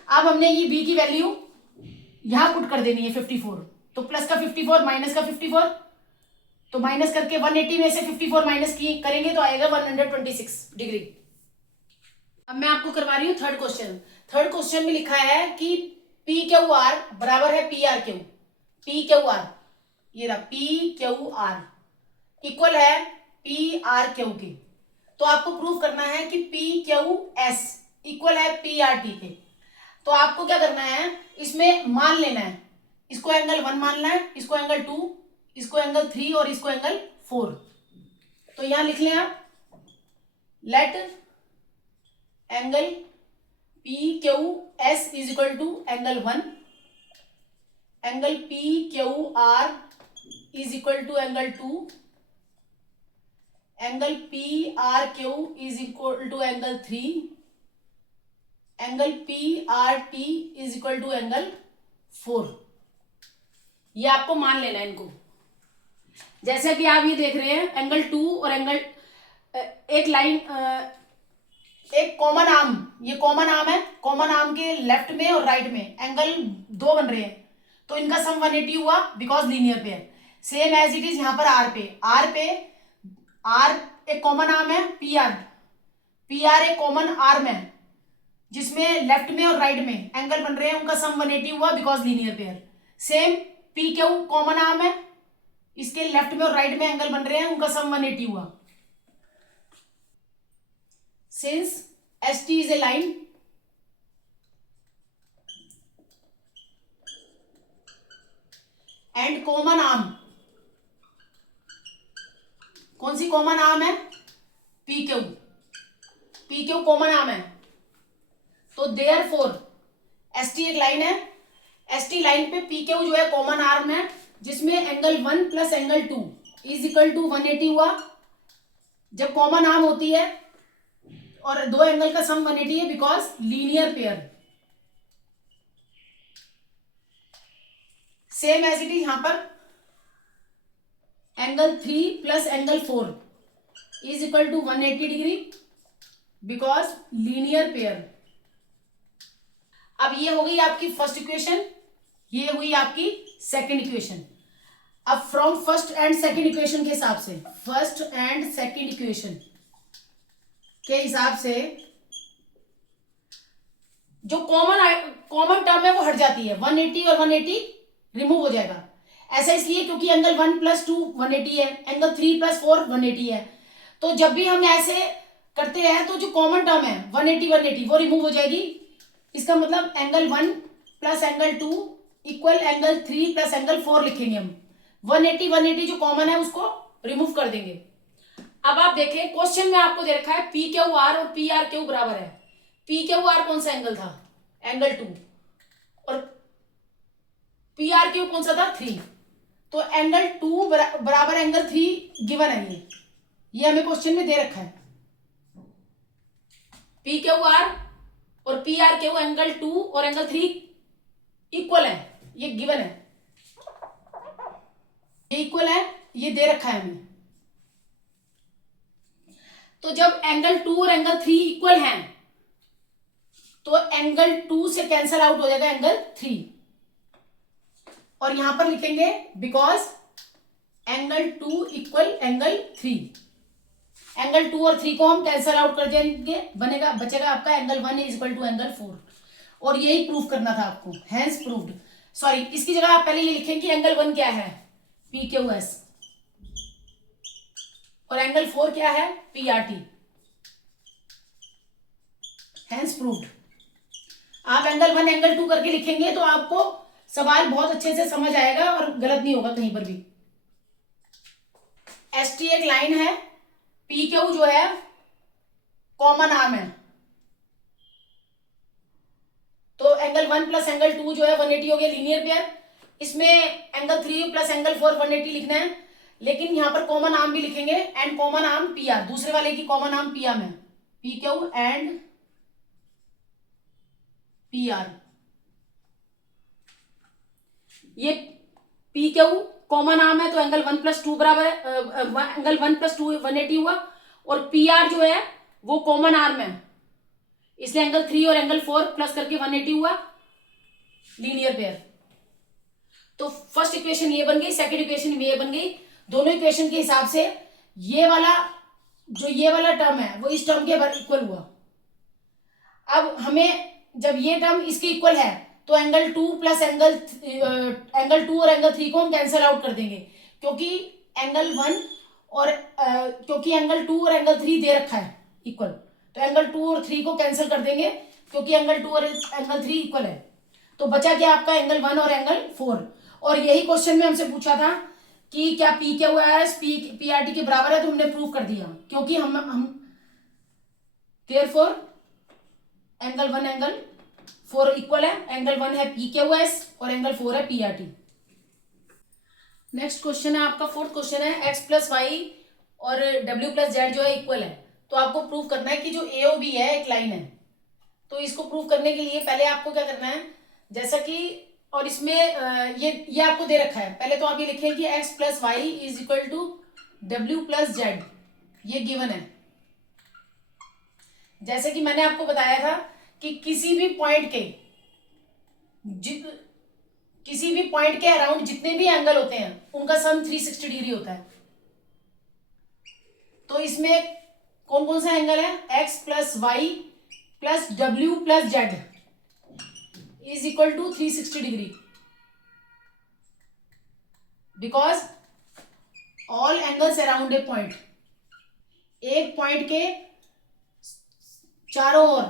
अब हमने ये b की वैल्यू यहां पुट कर देनी है 54, तो प्लस का 54 माइनस का 54, तो माइनस करके 180 में से 54 माइनस की करेंगे तो आएगा 126 डिग्री। अब मैं आपको करवा रही हूँ थर्ड क्वेश्चन में लिखा है कि पी क्यू आर बराबर है P R Q, P Q are, ये रहा पी क्यू आर इक्वल है पी आर क्यू के। तो आपको प्रूव करना है कि पी क्यू एस इक्वल है पी आर टी के। तो आपको क्या करना है, इसमें मान लेना है, इसको एंगल 1 मानना है, इसको एंगल 2, इसको एंगल 3 और इसको एंगल 4। तो यहां लिख लें आप, let angle P Q S is equal to angle 1, angle P Q R is equal to angle 2, angle P R Q is equal to angle 3, angle P R T is equal to angle 4। ये आपको मान लेना है इनको। जैसे कि आप ये देख रहे हैं एंगल 2 और एंगल, एक लाइन, एक कॉमन आर्म, ये कॉमन आर्म है, कॉमन आर्म के लेफ्ट में और राइट में एंगल 2 बन रहे हैं, तो इनका सम 180 हुआ because linear pair. Same as it is यहां पर आर एक कॉमन आर्म है, पी आर एक कॉमन आर्म है जिसमें लेफ्ट में और राइट में एंगल बन रहे हैं, उनका सम 180 हुआ because linear pair. Same P Q common arm है, इसके लेफ्ट में और राइट में एंगल बन रहे हैं, उनका सम 180 हुआ। Since S T is a line and common arm, कौन सी कॉमन आर्म है, पी क्यू कॉमन आर्म है, तो देयरफॉर एस टी एक लाइन है, एस टी लाइन पे पी क्यू जो है कॉमन आर्म है, जिसमें angle 1 plus angle 2 is equal to 180 हुआ। जब कॉमन आर्म होती है और दो एंगल का सम 180 है because linear pair. Same as it is यहां पर angle 3 plus angle 4 is equal to 180 degree because linear pair. अब ये हो गई आपकी फर्स्ट इक्वेशन, ये हुई आपकी सेकंड इक्वेशन। अब from first and second equation के हिसाब से, फर्स्ट एंड सेकंड इक्वेशन के हिसाब से जो कॉमन टर्म है वो हट जाती है, 180 और 180 रिमूव हो जाएगा। ऐसा इसलिए क्योंकि एंगल 1 प्लस 2 180 है, एंगल 3 प्लस 4 180 है। तो जब भी हम ऐसे करते हैं तो जो कॉमन टर्म है 180 वो रिमूव हो जाएगी। इसका मतलब angle 1 plus angle 2 equal angle 3 plus angle 4 लिखेंगे हम। 180 जो कॉमन है उसको रिमूव कर देंगे। अब आप देखें क्वेश्चन में आपको दे रखा है पी क्यू आर और पी आर क्यू बराबर है। पी क्यू आर कौन सा एंगल था, एंगल 2, और पी आर क्यू कौन सा था, 3। तो एंगल 2 बराबर एंगल 3 गिवन है, ये हमें क्वेश्चन में दे रखा है। पी क्यू आर और पी आर क्यू एंगल 2 और एंगल 3 इक्वल है, ये गिवन है, ये इक्वल है, ये दे रखा है हमें। तो जब एंगल 2 और एंगल 3 इक्वल हैं तो एंगल 2 से कैंसल आउट हो जाएगा एंगल 3, और यहां पर लिखेंगे because angle 2 equal angle 3। Angle 2 और 3 को हम कैंसल आउट कर देंगे, बचेगा आपका angle 1 is equal to angle 4। और यही प्रूफ करना था आपको, हैंस प्रूव्ड। सॉरी, इसकी जगह आप पहले ये लिखेंगे कि एंगल 1 क्या है, पी क्यू एस, और एंगल 4 क्या है, P R T. Hence proved. आप एंगल 1 एंगल 2 करके लिखेंगे तो आपको सवाल बहुत अच्छे से समझ आएगा और गलत नहीं होगा कहीं पर भी। एस टी एक लाइन है, पी क्यू जो है कॉमन आर्म है, तो एंगल 1 प्लस एंगल 2 जो है 180 हो गया, लीनियर पेयर। इसमें एंगल 3 प्लस एंगल 4 180 लिखना है, लेकिन यहां पर कॉमन आर्म भी लिखेंगे, and common arm P R, दूसरे वाले की कॉमन आर्म पी आर है, P Q and P R. ये पी क्यू कॉमन आर्म है तो एंगल 1 प्लस 2 बराबर है, एंगल 1 प्लस 2 180 हुआ, और पी आर जो है वो कॉमन आर्म है, इसलिए एंगल 3 और एंगल 4 प्लस करके 180 हुआ, लीनियर पेयर। तो फर्स्ट इक्वेशन ये बन गई, सेकंड इक्वेशन ये बन गई। दोनों इक्वेशन के हिसाब से ये वाला टर्म है वो इस टर्म के इक्वल हुआ। अब हमें जब ये टर्म इसके इक्वल है तो एंगल 2 प्लस एंगल 2 और एंगल 3 को हम कैंसल आउट कर देंगे, क्योंकि एंगल 1 और क्योंकि एंगल 2 और एंगल 3 दे रखा है इक्वल, तो एंगल 2 और 3 को कैंसिल कर देंगे, क्योंकि एंगल 2 और एंगल 3 इक्वल है। तो बचा क्या आपका एंगल 1 और एंगल 4। और यही क्वेश्चन में हमसे पूछा था कि क्या P Q R S P R T के बराबर है, तो हमने प्रूव कर दिया, क्योंकि हम देयरफॉर एंगल 1 एंगल 4 इक्वल है। एंगल 1 है पी क्यू एस और एंगल 4 है P R T. Next question है आपका, फोर्थ क्वेश्चन है एक्स प्लस वाई और डब्ल्यू प्लस जेड जो है इक्वल है। तो आपको प्रूव करना है कि जो ए ओ बी है एक लाइन है। तो इसको प्रूव करने के लिए पहले आपको क्या करना है, जैसा कि और इसमें ये आपको दे रखा है। पहले तो आप ये लिखें कि X plus Y is equal to W plus Z, ये गिवन है। जैसे कि मैंने आपको बताया था कि किसी भी पॉइंट के अराउंड जितने भी एंगल होते हैं उनका सम 360 डिग्री होता है। तो इसमें कौन कौन सा एंगल है, X plus Y plus W plus Z is equal to 360 degree, because all angles around a point, एक पॉइंट के चारों ओर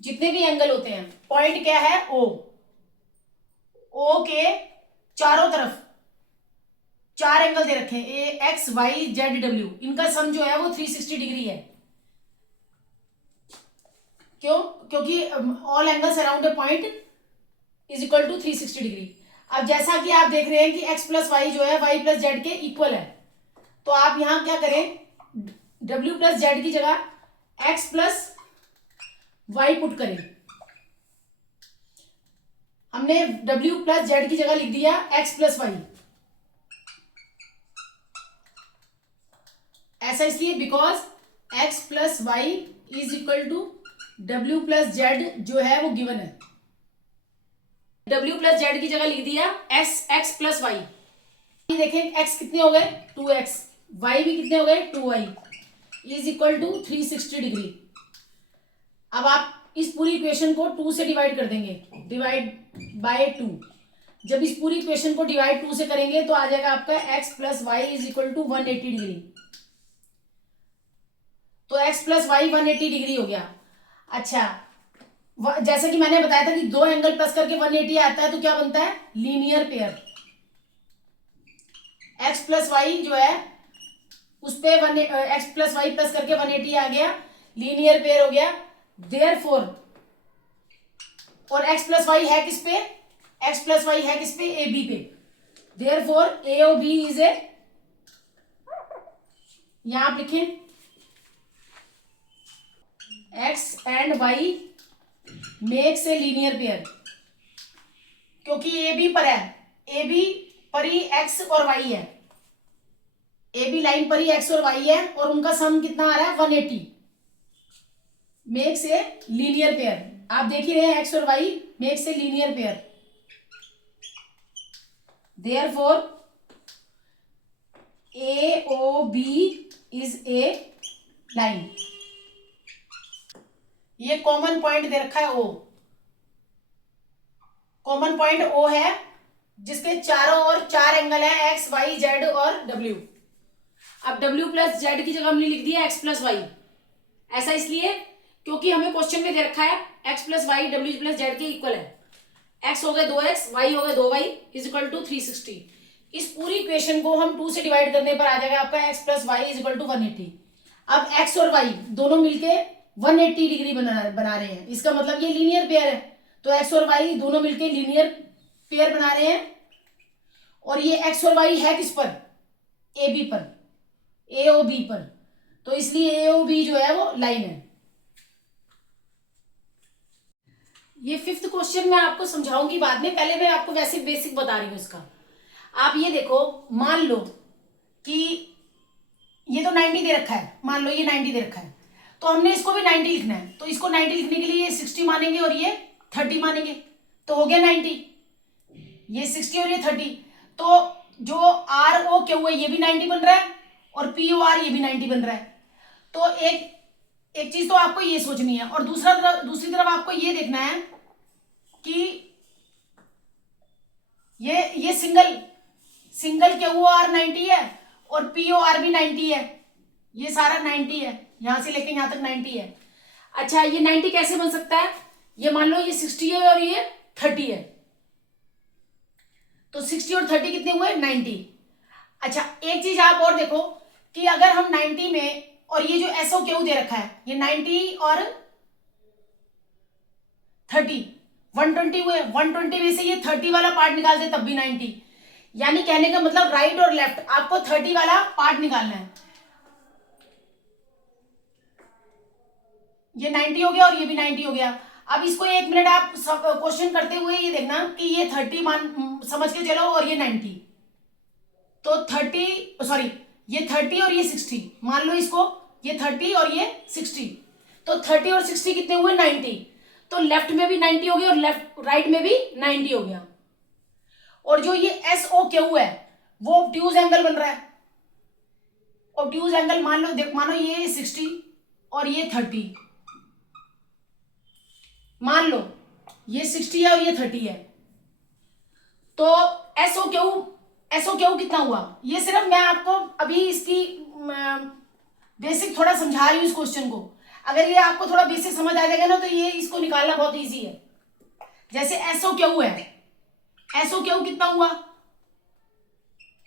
जितने भी एंगल होते हैं, पॉइंट क्या है ओ के चारों तरफ 4 एंगल दे रखे हैं, ए एक्स वाई जेड डब्ल्यू, इनका सम जो है वो 360 डिग्री है। क्यों? क्योंकि all angles around a point is equal to 360 degree. अब जैसा कि आप देख रहे हैं कि एक्स प्लस वाई जो है वाई प्लस जेड के इक्वल है, तो आप यहां क्या करें, डब्ल्यू प्लस जेड की जगह एक्स प्लस वाई पुट करें। हमने w प्लस जेड की जगह लिख दिया x प्लस वाई। ऐसा इसलिए because x plus Y is equal to w plus Z जो है वो गिवन है। w प्लस जेड की जगह लिख दिया x प्लस वाई। देखें x कितने हो गए 2x, y भी कितने हो गए 2y is equal to 360 degree. अब आप इस पूरी इक्वेशन को 2 से डिवाइड कर देंगे, डिवाइड बाय 2। जब इस पूरी इक्वेशन को डिवाइड 2 से करेंगे तो आ जाएगा आपका x plus Y is equal to 180 degree. तो x प्लस वाई 180 डिग्री हो गया। अच्छा, जैसे कि मैंने बताया था कि दो एंगल प्लस करके 180 आता है तो क्या बनता है, linear pair. x plus Y जो है उस पे x प्लस वाई प्लस करके 180 आ गया, लीनियर पेयर हो गया। देयरफॉर, और x प्लस वाई है किस पे, x प्लस वाई है किस पे, ए बी पे। Therefore A O B is a, यहां आप लिखें x and y makes a linear pair, क्योंकि ए बी पर है, ए बी पर ही x और y है, ए बी लाइन पर ही x और y है और उनका सम कितना आ रहा है 180, मेक्स ए लीनियर पेयर। आप देख ही रहे हैं x और y makes a linear pair. Therefore A O B is a line. ये कॉमन पॉइंट दे रखा है ओ, कॉमन पॉइंट ओ है जिसके चारों ओर 4 एंगल है एक्स वाई जेड और डब्ल्यू। अब डब्ल्यू प्लस जेड की जगह हमने लिख दिया एक्स प्लस वाई। ऐसा इसलिए क्योंकि हमें क्वेश्चन में दे रखा है x plus Y W plus Z के इक्वल है। x हो गए 2x, y हो गए 2y इज इक्वल टू 360। इस पूरी इक्वेशन को हम 2 से डिवाइड करने पर आ जाएगा आपका x plus Y is equal to 180। अब x और y दोनों मिलके 180 डिग्री बना रहे हैं, इसका मतलब ये लीनियर पेयर है। तो x और y दोनों मिलके लीनियर पेयर बना रहे हैं। और ये x और y है किस पर, ए बी पर, ए ओ बी पर। तो इसलिए ए ओ बी जो है वो लाइन है। ये 5th क्वेश्चन मैं आपको समझाऊंगी बाद में, पहले मैं आपको वैसे बेसिक बता रही हूं इसका। आप ये देखो, मान लो कि ये तो 90 दे रखा है, मान लो ये 90 दे रखा है, तो हमने इसको भी 90 लिखना है। तो इसको 90 लिखने के लिए ये 60 मानेंगे और ये 30 मानेंगे, तो हो गया 90। ये 60 और ये 30, तो जो आर ओ क्यू है ये भी 90 बन रहा है और पी ओ आर ये भी 90 बन रहा है। तो एक चीज तो आपको ये सोचनी है, और दूसरी तरफ आपको ये देखना है कि ये सिंगल क्यू आर 90 है और पी ओ आर भी 90 है, ये सारा 90 है, यहां से लेके यहां तक 90 है। अच्छा ये 90 कैसे बन सकता है, ये मान लो ये 60 है और ये 30 है, तो 60 और 30 कितने हुए 90। अच्छा एक चीज आप और देखो कि अगर हम 90 में, और ये जो एसओ क्यू दे रखा है ये 90 और 30 120 हुए, 120 में से ये 30 वाला पार्ट निकाल दे तब भी 90, यानी कहने का मतलब राइट और लेफ्ट आपको 30 वाला पार्ट निकालना है। ये 90 हो गया और ये भी 90 हो गया। अब इसको 1 मिनट आप क्वेश्चन करते हुए ये देखना कि ये 30 मान समझ के चलो और ये 90, तो 30 सॉरी ये 30 और ये 60 मान लो इसको, ये 30 और ये 60, तो 30 और 60 कितने हुए 90, तो लेफ्ट में भी 90 हो गया और लेफ्ट राइट में भी 90 हो गया। और जो ये एस ओ क्यू है वो ऑब्ट्यूज एंगल बन रहा है। ऑब्ट्यूज एंगल मान लो मानो ये 60 और ये 30, मान लो ये 60 है और ये 30 है, तो एसओ क्यू कितना हुआ, ये सिर्फ मैं आपको अभी इसकी बेसिक थोड़ा समझा रही हूँ इस क्वेश्चन को। अगर ये आपको थोड़ा बेसिक समझ आ जाएगा ना तो ये इसको निकालना बहुत इजी है। जैसे एसओ क्यू है, एसओ क्यू कितना हुआ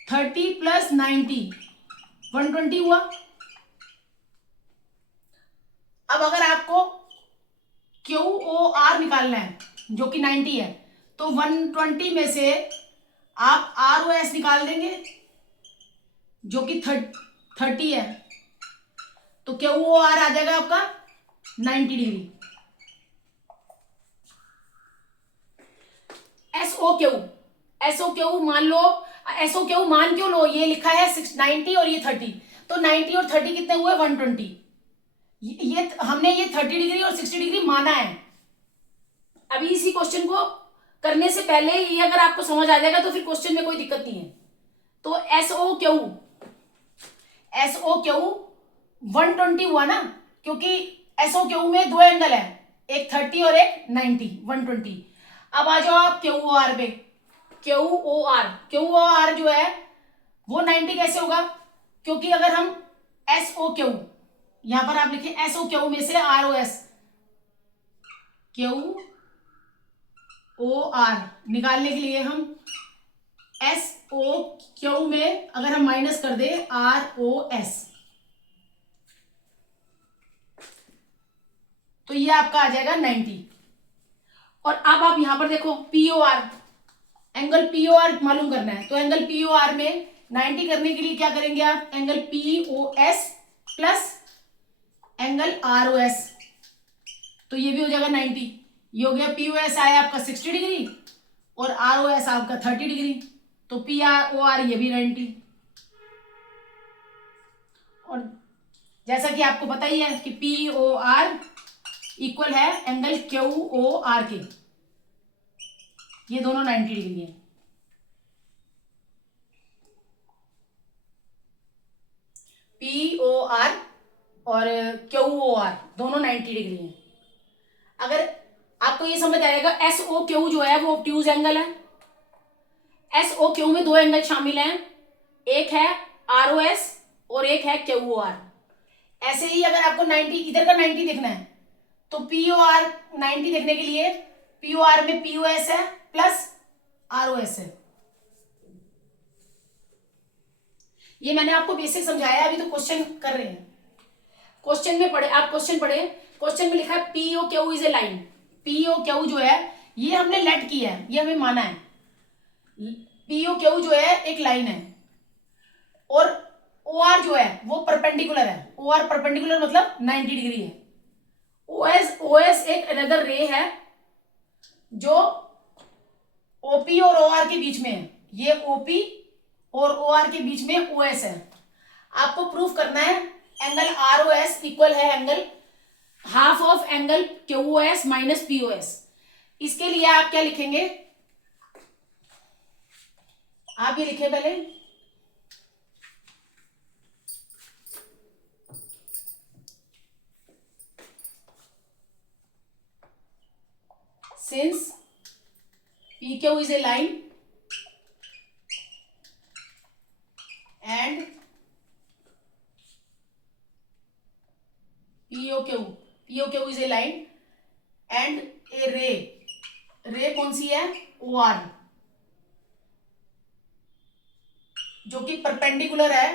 30 प्लस 90 120 हुआ। अब अगर आपको क्यू ओ आर निकालना है जो कि 90 है, तो 120 में से आप आर ओ एस निकाल देंगे जो कि 30 है, तो क्यू ओ आर आ जाएगा आपका 90 डिग्री। एसओ क्यू मान लो, एसओ क्यू मान क्यों लो, ये लिखा है 90 और ये 30, तो 90 और 30 कितने हुए 120, ये हमने ये 30 डिग्री और 60 डिग्री माना है। अभी इसी क्वेश्चन को करने से पहले ये अगर आपको समझ आ जाएगा तो फिर क्वेश्चन में कोई दिक्कत नहीं है। तो एसओ क्यू 120 हुआ ना, क्योंकि एसओ क्यू में दो एंगल है, एक 30 और एक 90 120। अब आ जाओ आप क्यू ओ आर पे, क्यू ओ आर जो है वो 90 कैसे होगा, क्योंकि अगर हम एस ओ क्यू यहां पर आप लिखिए एस ओ क्यू में से R O S, Q O R निकालने के लिए हम एस ओ क्यू में अगर हम माइनस कर दे आर ओ एस, तो ये आपका आ जाएगा 90। और अब आप यहां पर देखो P O R, angle P O R मालूम करना है, तो एंगल पी ओ आर में 90 करने के लिए क्या करेंगे आप, angle P O S plus angle R O S, तो ये भी हो जाएगा 90। ये हो गया पी ओ एस आया आपका 60 डिग्री और आर ओ एस आपका 30 डिग्री, तो पी आर ओ आर ये भी 90। और जैसा कि आपको पता ही है कि पी ओ आर इक्वल है एंगल क्यू ओ आर के, ये दोनों 90 डिग्री है। पी ओ आर और क्यू ओ आर दोनों 90 डिग्री हैं। अगर आपको ये समझ आएगा, एस ओ क्यू जो है वो ऑब्ट्यूज एंगल है। एस ओ क्यू में दो एंगल शामिल हैं, एक है आर ओ एस और एक है क्यू ओ आर। ऐसे ही अगर आपको 90 इधर का 90 देखना है तो पी ओ आर 90 देखने के लिए पी ओ आर में पी ओ एस है प्लस आर ओ एस है। ये मैंने आपको बेसिक समझाया, अभी तो क्वेश्चन कर रहे हैं। क्वेश्चन में पढ़े आप, क्वेश्चन पढ़े, क्वेश्चन में लिखा है P O Q is a line. P O Q जो है ये हमने लेट किया है, ये हमें माना है। पी ओ क्यू जो है एक लाइन है और ओ आर जो है वो परपेंडिकुलर है। ओ आर परपेंडिकुलर मतलब 90 डिग्री है। ओ एस एक अनदर रे है जो ओपी और ओ आर के बीच में है। ये ओपी और ओ आर के बीच में ओ एस है। आपको प्रूफ करना है angle R O S equal है angle half of angle Q O S minus P O S. इसके लिए आप क्या लिखेंगे, आप ये लिखे पहले, since PQ is a line and POQ is a line and a ray कौन सी है, OR, जो कि परपेंडिकुलर है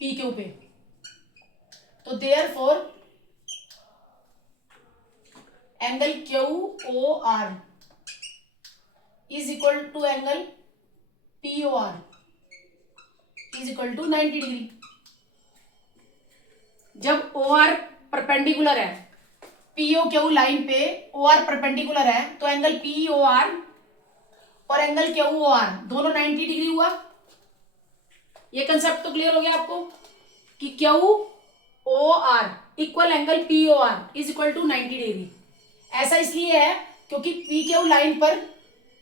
PQ पे। तो therefore angle QOR is equal to angle POR is equal to 90 degree. जब OR परपेंडिकुलर है POQ लाइन पे, OR परपेंडिकुलर है, तो एंगल POR और एंगल QOR दोनों 90 डिग्री हुआ। ये कंसेप्ट तो क्लियर हो गया आपको कि QOR equal angle POR is equal to 90 degree. ऐसा इसलिए है क्योंकि PQ लाइन पर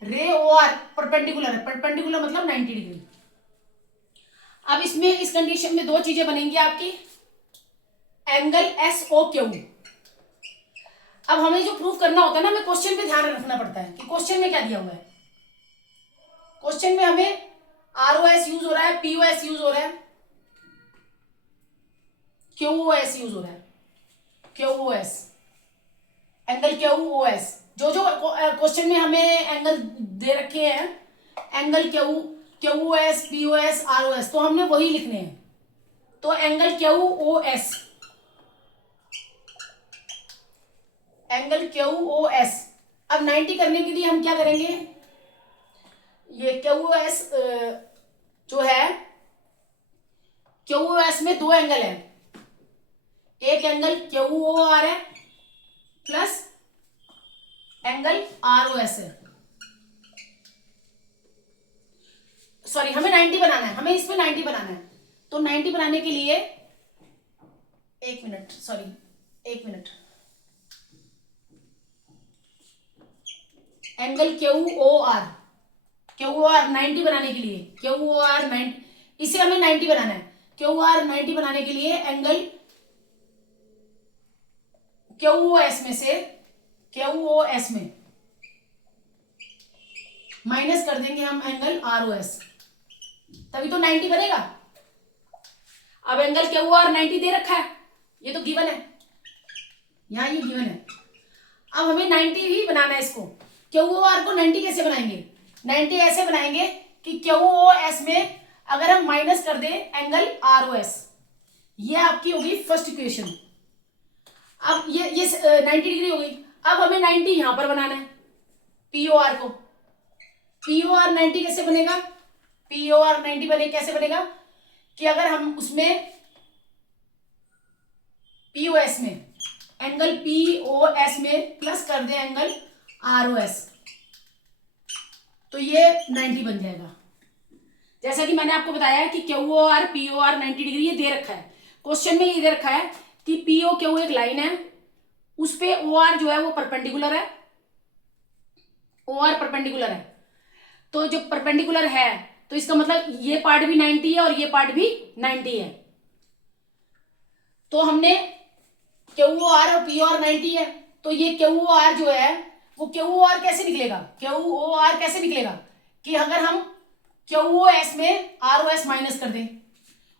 रे OR परपेंडिकुलर है, परपेंडिकुलर मतलब 90 डिग्री। अब इसमें इस कंडीशन में दो चीजें बनेंगी आपकी, एंगल SOQ। अब हमें जो प्रूफ करना होता है ना, हमें क्वेश्चन पे ध्यान रखना पड़ता है कि क्वेश्चन में क्या दिया हुआ है। क्वेश्चन में हमें ROS यूज हो रहा है, POS यूज हो रहा है, QOS यूज हो रहा है, QOS, एंगल QOS। जो जो क्वेश्चन में हमें एंगल दे रखे हैं, एंगल QOS, POS, ROS, तो हमने वही लिखने हैं। तो एंगल QOS, एंगल QOS। अब 90 करने के लिए हम क्या करेंगे, ये QOS जो है, QOS में दो एंगल है, एक एंगल QOR है प्लस एंगल ROS है। सॉरी, हमें 90 बनाना है, हमें इसमें 90 बनाना है। तो 90 बनाने के लिए एक मिनट, एंगल QOR 90 बनाने के लिए, QOR 90, इसे हमें 90 बनाना है। QOR 90 बनाने के लिए एंगल QOS में माइनस कर देंगे हम एंगल ROS, तभी तो 90 बनेगा। अब एंगल QOR 90 दे रखा है, ये तो गिवन है, यहां ये गिवन है। अब हमें 90 ही बनाना है इसको। QOR को 90 कैसे बनाएंगे, 90 ऐसे बनाएंगे कि QOS में अगर हम माइनस कर दें एंगल ROS, ये आपकी होगी फर्स्ट इक्वेशन। अब ये 90 डिग्री हो गई। अब हमें 90 यहां पर बनाना है POR को। POR 90 कैसे बनेगा, POR 90 कैसे बनेगा कि अगर हम उसमें POS में, एंगल POS में प्लस कर दें एंगल ROS, तो ये 90 बन जाएगा। जैसा कि मैंने आपको बताया कि QOR POR 90 डिग्री ये दे रखा है, क्वेश्चन में ये दे रखा है कि POQ एक लाइन है, उस पे OR जो है वो परपेंडिकुलर है, OR परपेंडिकुलर है। तो जो परपेंडिकुलर है तो इसका मतलब ये पार्ट भी 90 है और ये पार्ट भी 90 है। तो हमने QOR और POR 90 है, तो ये QOR जो है वो QOR कैसे निकलेगा, QOR कैसे निकलेगा कि अगर हम QOS में ROS माइनस कर दें,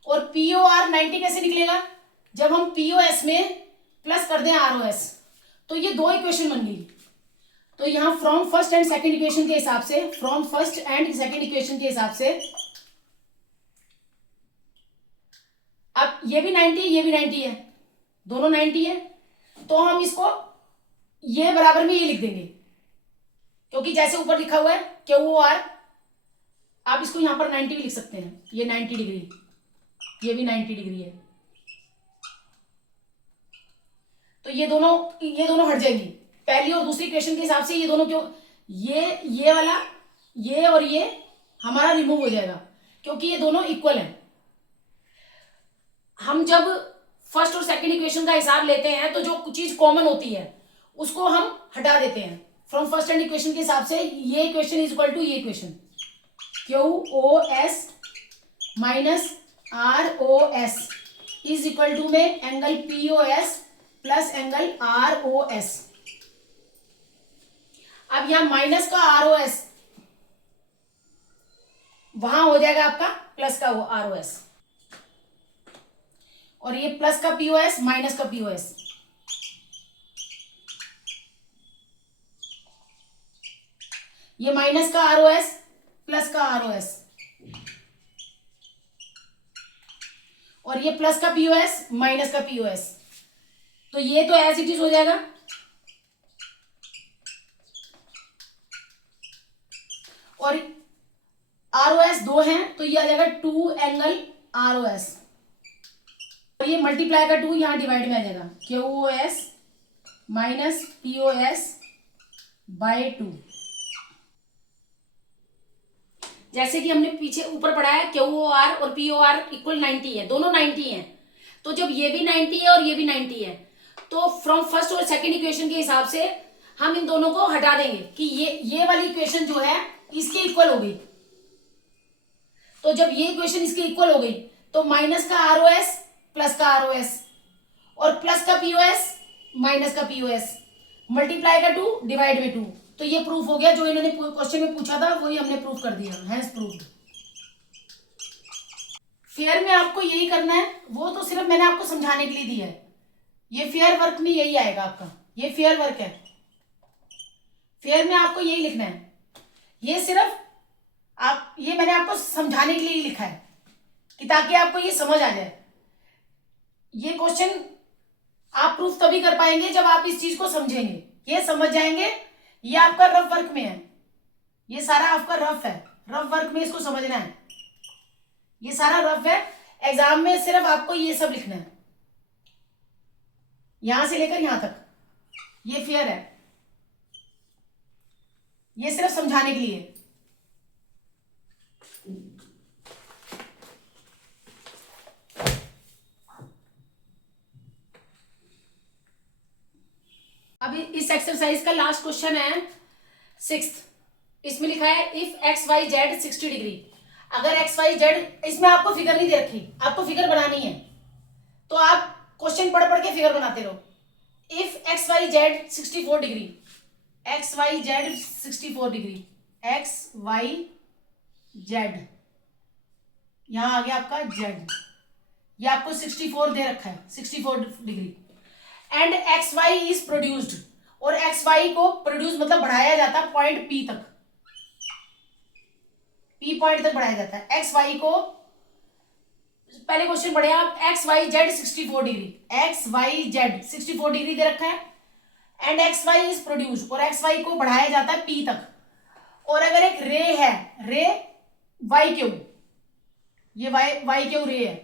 और POR 90 कैसे निकलेगा जब हम POS में प्लस कर दें ROS। तो ये दो इक्वेशन बन गई। तो यहां from first and second equation के हिसाब से, from first and second equation के हिसाब से, अब ये भी 90 ये भी 90 है, दोनों 90 है, तो हम इसको ये बराबर में ये लिख देंगे, क्योंकि जैसे ऊपर लिखा हुआ है QOR, आप इसको यहां पर 90 भी लिख सकते हैं, ये 90 डिग्री, ये भी 90 डिग्री है। तो ये दोनों हट जाएंगी पहली और दूसरी इक्वेशन के हिसाब से। ये दोनों क्यों, ये वाला, ये और ये हमारा रिमूव हो जाएगा क्योंकि ये दोनों इक्वल हैं। हम जब फर्स्ट और सेकंड इक्वेशन का हिसाब लेते हैं तो जो चीज कॉमन होती है उसको हम हटा देते हैं। फ्रॉम फर्स्ट एंड इक्वेशन के हिसाब से ये इक्वेशन इज इक्वल टू ये equation, QOS minus ROS is equal to में angle POS plus angle ROS। अब यहां माइनस का ROS वहां हो जाएगा आपका प्लस का ROS, और ये प्लस का POS माइनस का POS, ये माइनस का ROS प्लस का ROS, और ये प्लस का POS माइनस का POS, तो ये तो एज इट इज हो जाएगा। और ROS 2 है तो ये आ जाएगा 2 एंगल ROS, और ये मल्टीप्लाई का 2 यहां डिवाइड में आ जाएगा, QOS माइनस POS बाय 2। जैसे कि हमने पीछे ऊपर पढ़ा है QOR और POR इक्वल 90 है, दोनों 90 हैं, तो जब ये भी 90 है और ये भी 90 है तो फ्रॉम फर्स्ट और सेकंड इक्वेशन के हिसाब से हम इन दोनों को हटा देंगे कि ये वाली इक्वेशन जो है इसके इक्वल हो गई। तो जब ये इक्वेशन इसके इक्वल हो गई तो माइनस का ROS प्लस का ROS और प्लस का POS माइनस का POS, मल्टीप्लाई का 2 डिवाइड बाय 2, तो ये प्रूफ हो गया। जो इन्होंने क्वेश्चन में पूछा था वही हमने प्रूफ कर दिया, हैंस प्रूव्ड। फेयर में आपको यही करना है, वो तो सिर्फ मैंने आपको समझाने के लिए दिया है। ये फेयर वर्क में यही आएगा आपका, ये फेयर वर्क है। फेयर में आपको यही लिखना है, ये सिर्फ ये मैंने आपको समझाने के लिए ही लिखा है कि ताकि आपको ये समझ आ जाए। ये क्वेश्चन आप प्रूफ तभी कर पाएंगे जब आप इस चीज को समझेंगे, ये समझ जाएंगे। ये आपका रफ वर्क में है, ये सारा आपका रफ है, रफ वर्क में इसको समझना है, ये सारा रफ है। एग्जाम में सिर्फ आपको ये सब लिखना है, यहां से लेकर यहां तक। ये फेयर है, ये सिर्फ समझाने के लिए। अब इस एक्सरसाइज का लास्ट क्वेश्चन है 6th। इसमें लिखा है इफ XYZ 60 डिग्री। अगर XYZ, इसमें आपको फिगर नहीं दे रखी, आपको फिगर बनानी है, तो आप क्वेश्चन पढ़ पढ़ के फिगर बनाते रहो। If XYZ 64 degree, XYZ 64 degree, XYZ यहां आ गया आपका Z, ये आपको 64 दे रखा है, 64 degree. And XY is produced, और XY को प्रोड्यूस मतलब बढ़ाया जाता है पॉइंट P तक, P पॉइंट तक बढ़ाया जाता है। XY को पहले क्वेश्चन पढ़े आप, XYZ 64 डिग्री, XYZ 64 डिग्री दे रखा है, एंड XY इज प्रोड्यूस्ड, और XY को बढ़ाया जाता है P तक। और अगर एक रे है, रे YQ, ये YQ रे है,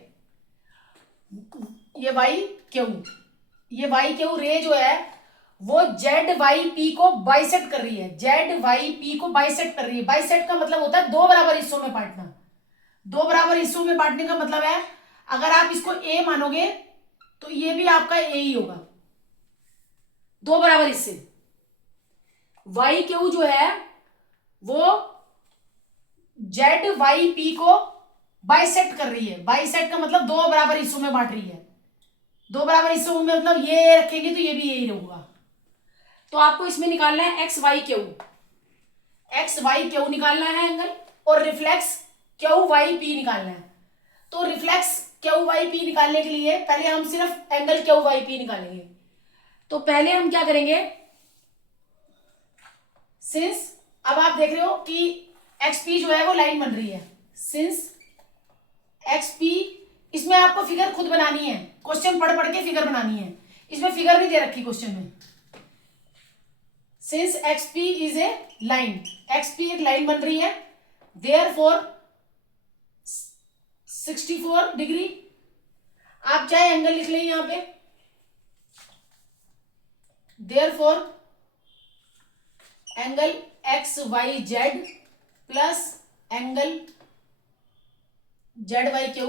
ये YQ रे जो है वो ZYP को बाइसेक्ट कर रही है, ZYP को बाइसेक्ट कर रही है। बाइसेक्ट का मतलब होता है दो बराबर हिस्सों में बांटना। दो बराबर हिस्सों में बांटने का मतलब है अगर आप इसको A मानोगे तो ये भी आपका A ही होगा, दो बराबर हिस्से। YQ जो है वो ZYP को बाइसेक्ट कर रही है। बाइसेक्ट का मतलब दो बराबर हिस्सों में बांट रही है। दो बराबर हिस्सों में मतलब ये रखेंगे तो ये भी यही होगा। तो आपको इसमें निकालना है XYQ निकालना है एंगल, और रिफ्लेक्स QYP निकालना है। तो रिफ्लेक्स QYP निकालने के लिए पहले हम सिर्फ एंगल QYP निकालेंगे। तो पहले हम क्या करेंगे, सिंस अब आप देख रहे हो कि XP जो है वो लाइन बन रही है, सिंस XP, इसमें आपको फिगर खुद बनानी है, क्वेश्चन पढ़ पढ़ के फिगर बनानी है, इसमें फिगर नहीं दे रखी क्वेश्चन में। Since XP is a line, XP एक लाइन बन रही है, देयरफॉर 64 डिग्री, आप चाहे एंगल लिख लें यहां पे, therefore angle XYZ plus angle ZYQ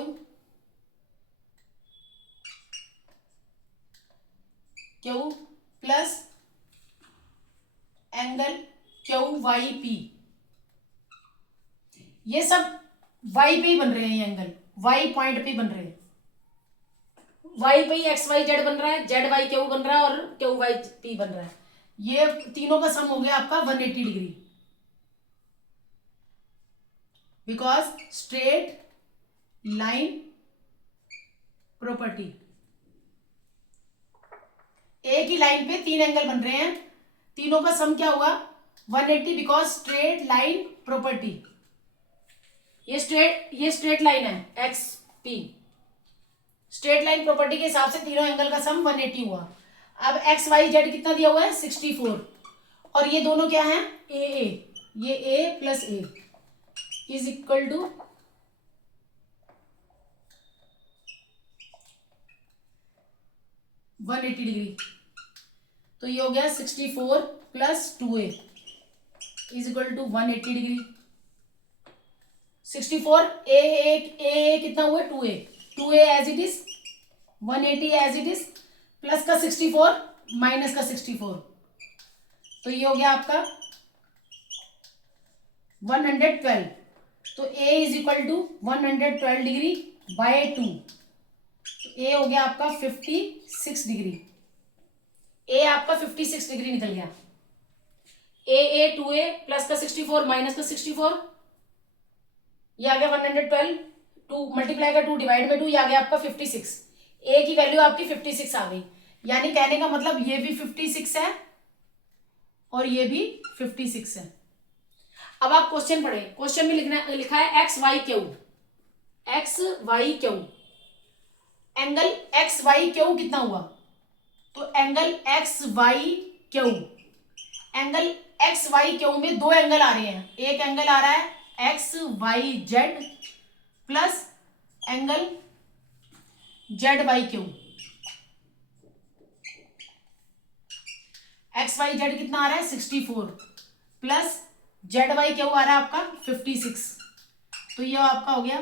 plus angle QYP, ये सब Y पे ही बन रहे हैं, ये एंगल Y पॉइंट पे बन रहे हैं। Y पे ही XYZ बन रहा है, ZYQ बन रहा है और QYP बन रहा है। ये तीनों का सम हो गया आपका 180 degree, because straight line property. एक ही लाइन पे तीन एंगल बन रहे हैं, तीनों का सम क्या हुआ 180 बिकॉज स्ट्रेट लाइन प्रॉपर्टी, ये स्ट्रेट लाइन है x P, straight line property के हिसाब से तीनों एंगल का सम 180 हुआ। अब एक्स वाई जेड कितना दिया हुआ है 64, और ये दोनों क्या है ए, ये A plus A is equal to 180 degree. तो ये हो गया 64 plus 2a is equal to 180 degree. 64 A कितना हुआ 2a, 2a as it is, 180 as it is, plus का 64 माइनस का 64, तो ये हो गया आपका 112। तो a is equal to 112 degree by 2, तो a हो गया आपका 56 डिग्री, a आपका 56 डिग्री निकल गया। a 2a प्लस का 64 माइनस का 64, ये आ गया 112, 2 मल्टीप्लाई का 2 डिवाइड बाय 2, ये आ गया आपका 56। a की वैल्यू आपकी 56 आ गई, यानी कहने का मतलब ये भी 56 है और ये भी 56 है। अब आप क्वेश्चन पढ़े, क्वेश्चन में लिखा है X Y Q, X Y Q, angle X Y Q कितना हुआ, तो angle X Y Q, angle X Y Q में दो एंगल आ रहे हैं, एक एंगल आ रहा है X Y Z plus angle Z Y Q. X Y Z कितना आ रहा है 64 प्लस जेड वाई क्यू आ रहा है आपका 56, तो ये आपका हो गया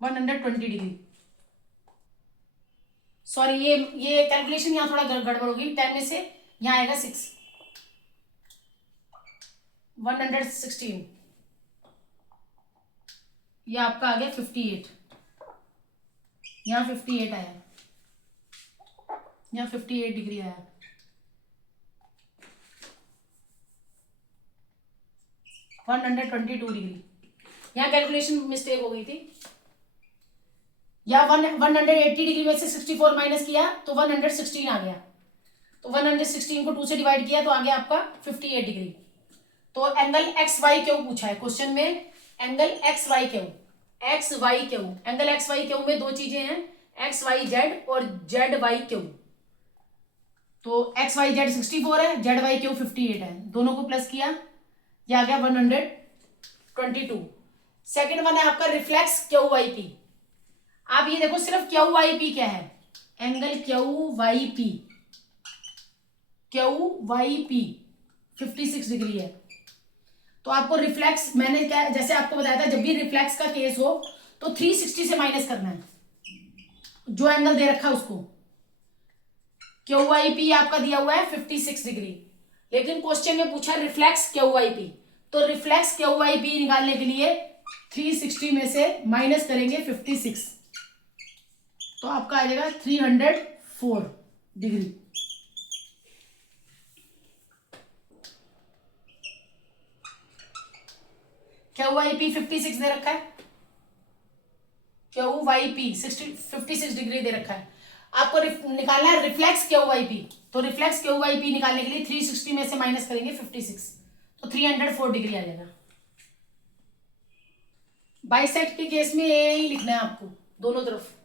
120 डिग्री। सॉरी ये कैलकुलेशन यहां थोड़ा गड़बड़ होगी, 10 में से यहां आएगा 6, 116, ये आपका आ गया 58, यहां 58 आया, यहां 58 डिग्री आया। वन 122 डिग्री, यहाँ कैलकुलेशन मिस्टेक हो गई थी, या 180 डिग्री में से 64 माइनस किया तो 116 आ गया, तो 116 को 2 से डिवाइड किया तो आ गया आपका 58 डिग्री। तो एंगल एक्स वाई क्यू पूछा है क्वेश्चन में, angle X Y Q, X Y Q, angle X Y Q में दो चीजें हैं, एक्स वाई जेड और जेड वाई क्यू। तो एक्स वाई जेड 64 है, जेड वाई क्यू 58 है, दोनों को प्लस किया, ये आ गया 122। सेकेंड वन है आपका रिफ्लेक्स क्यू वाई पी। आप ये देखो सिर्फ क्यू वाई पी क्या है, angle Q Y P, Q Y P 56 degree है। तो आपको रिफ्लेक्स, मैंने क्या जैसे आपको बताया था जब भी रिफ्लेक्स का केस हो तो 360 से माइनस करना है, जो एंगल दे रखा है उसको। क्यू वाई पी आपका दिया हुआ है 56 डिग्री, लेकिन क्वेश्चन में पूछा रिफ्लेक्स क्यू वाई पी, तो रिफ्लेक्स क्यू वाई पी निकालने के लिए 360 में से माइनस करेंगे 56, तो आपका आ जाएगा 304 डिग्री। क्यू वाई पी 56 दे रखा है, क्यू वाई पी 56 डिग्री दे रखा है, आपको निकालना है रिफ्लेक्स क्यू वाई पी, तो रिफ्लेक्स क्यू वाई पी निकालने के लिए 360 में से माइनस करेंगे 56, तो 304 डिग्री आ जाएगा। बाइसेक्ट के केस में ए ही लिखना है आपको दोनों तरफ।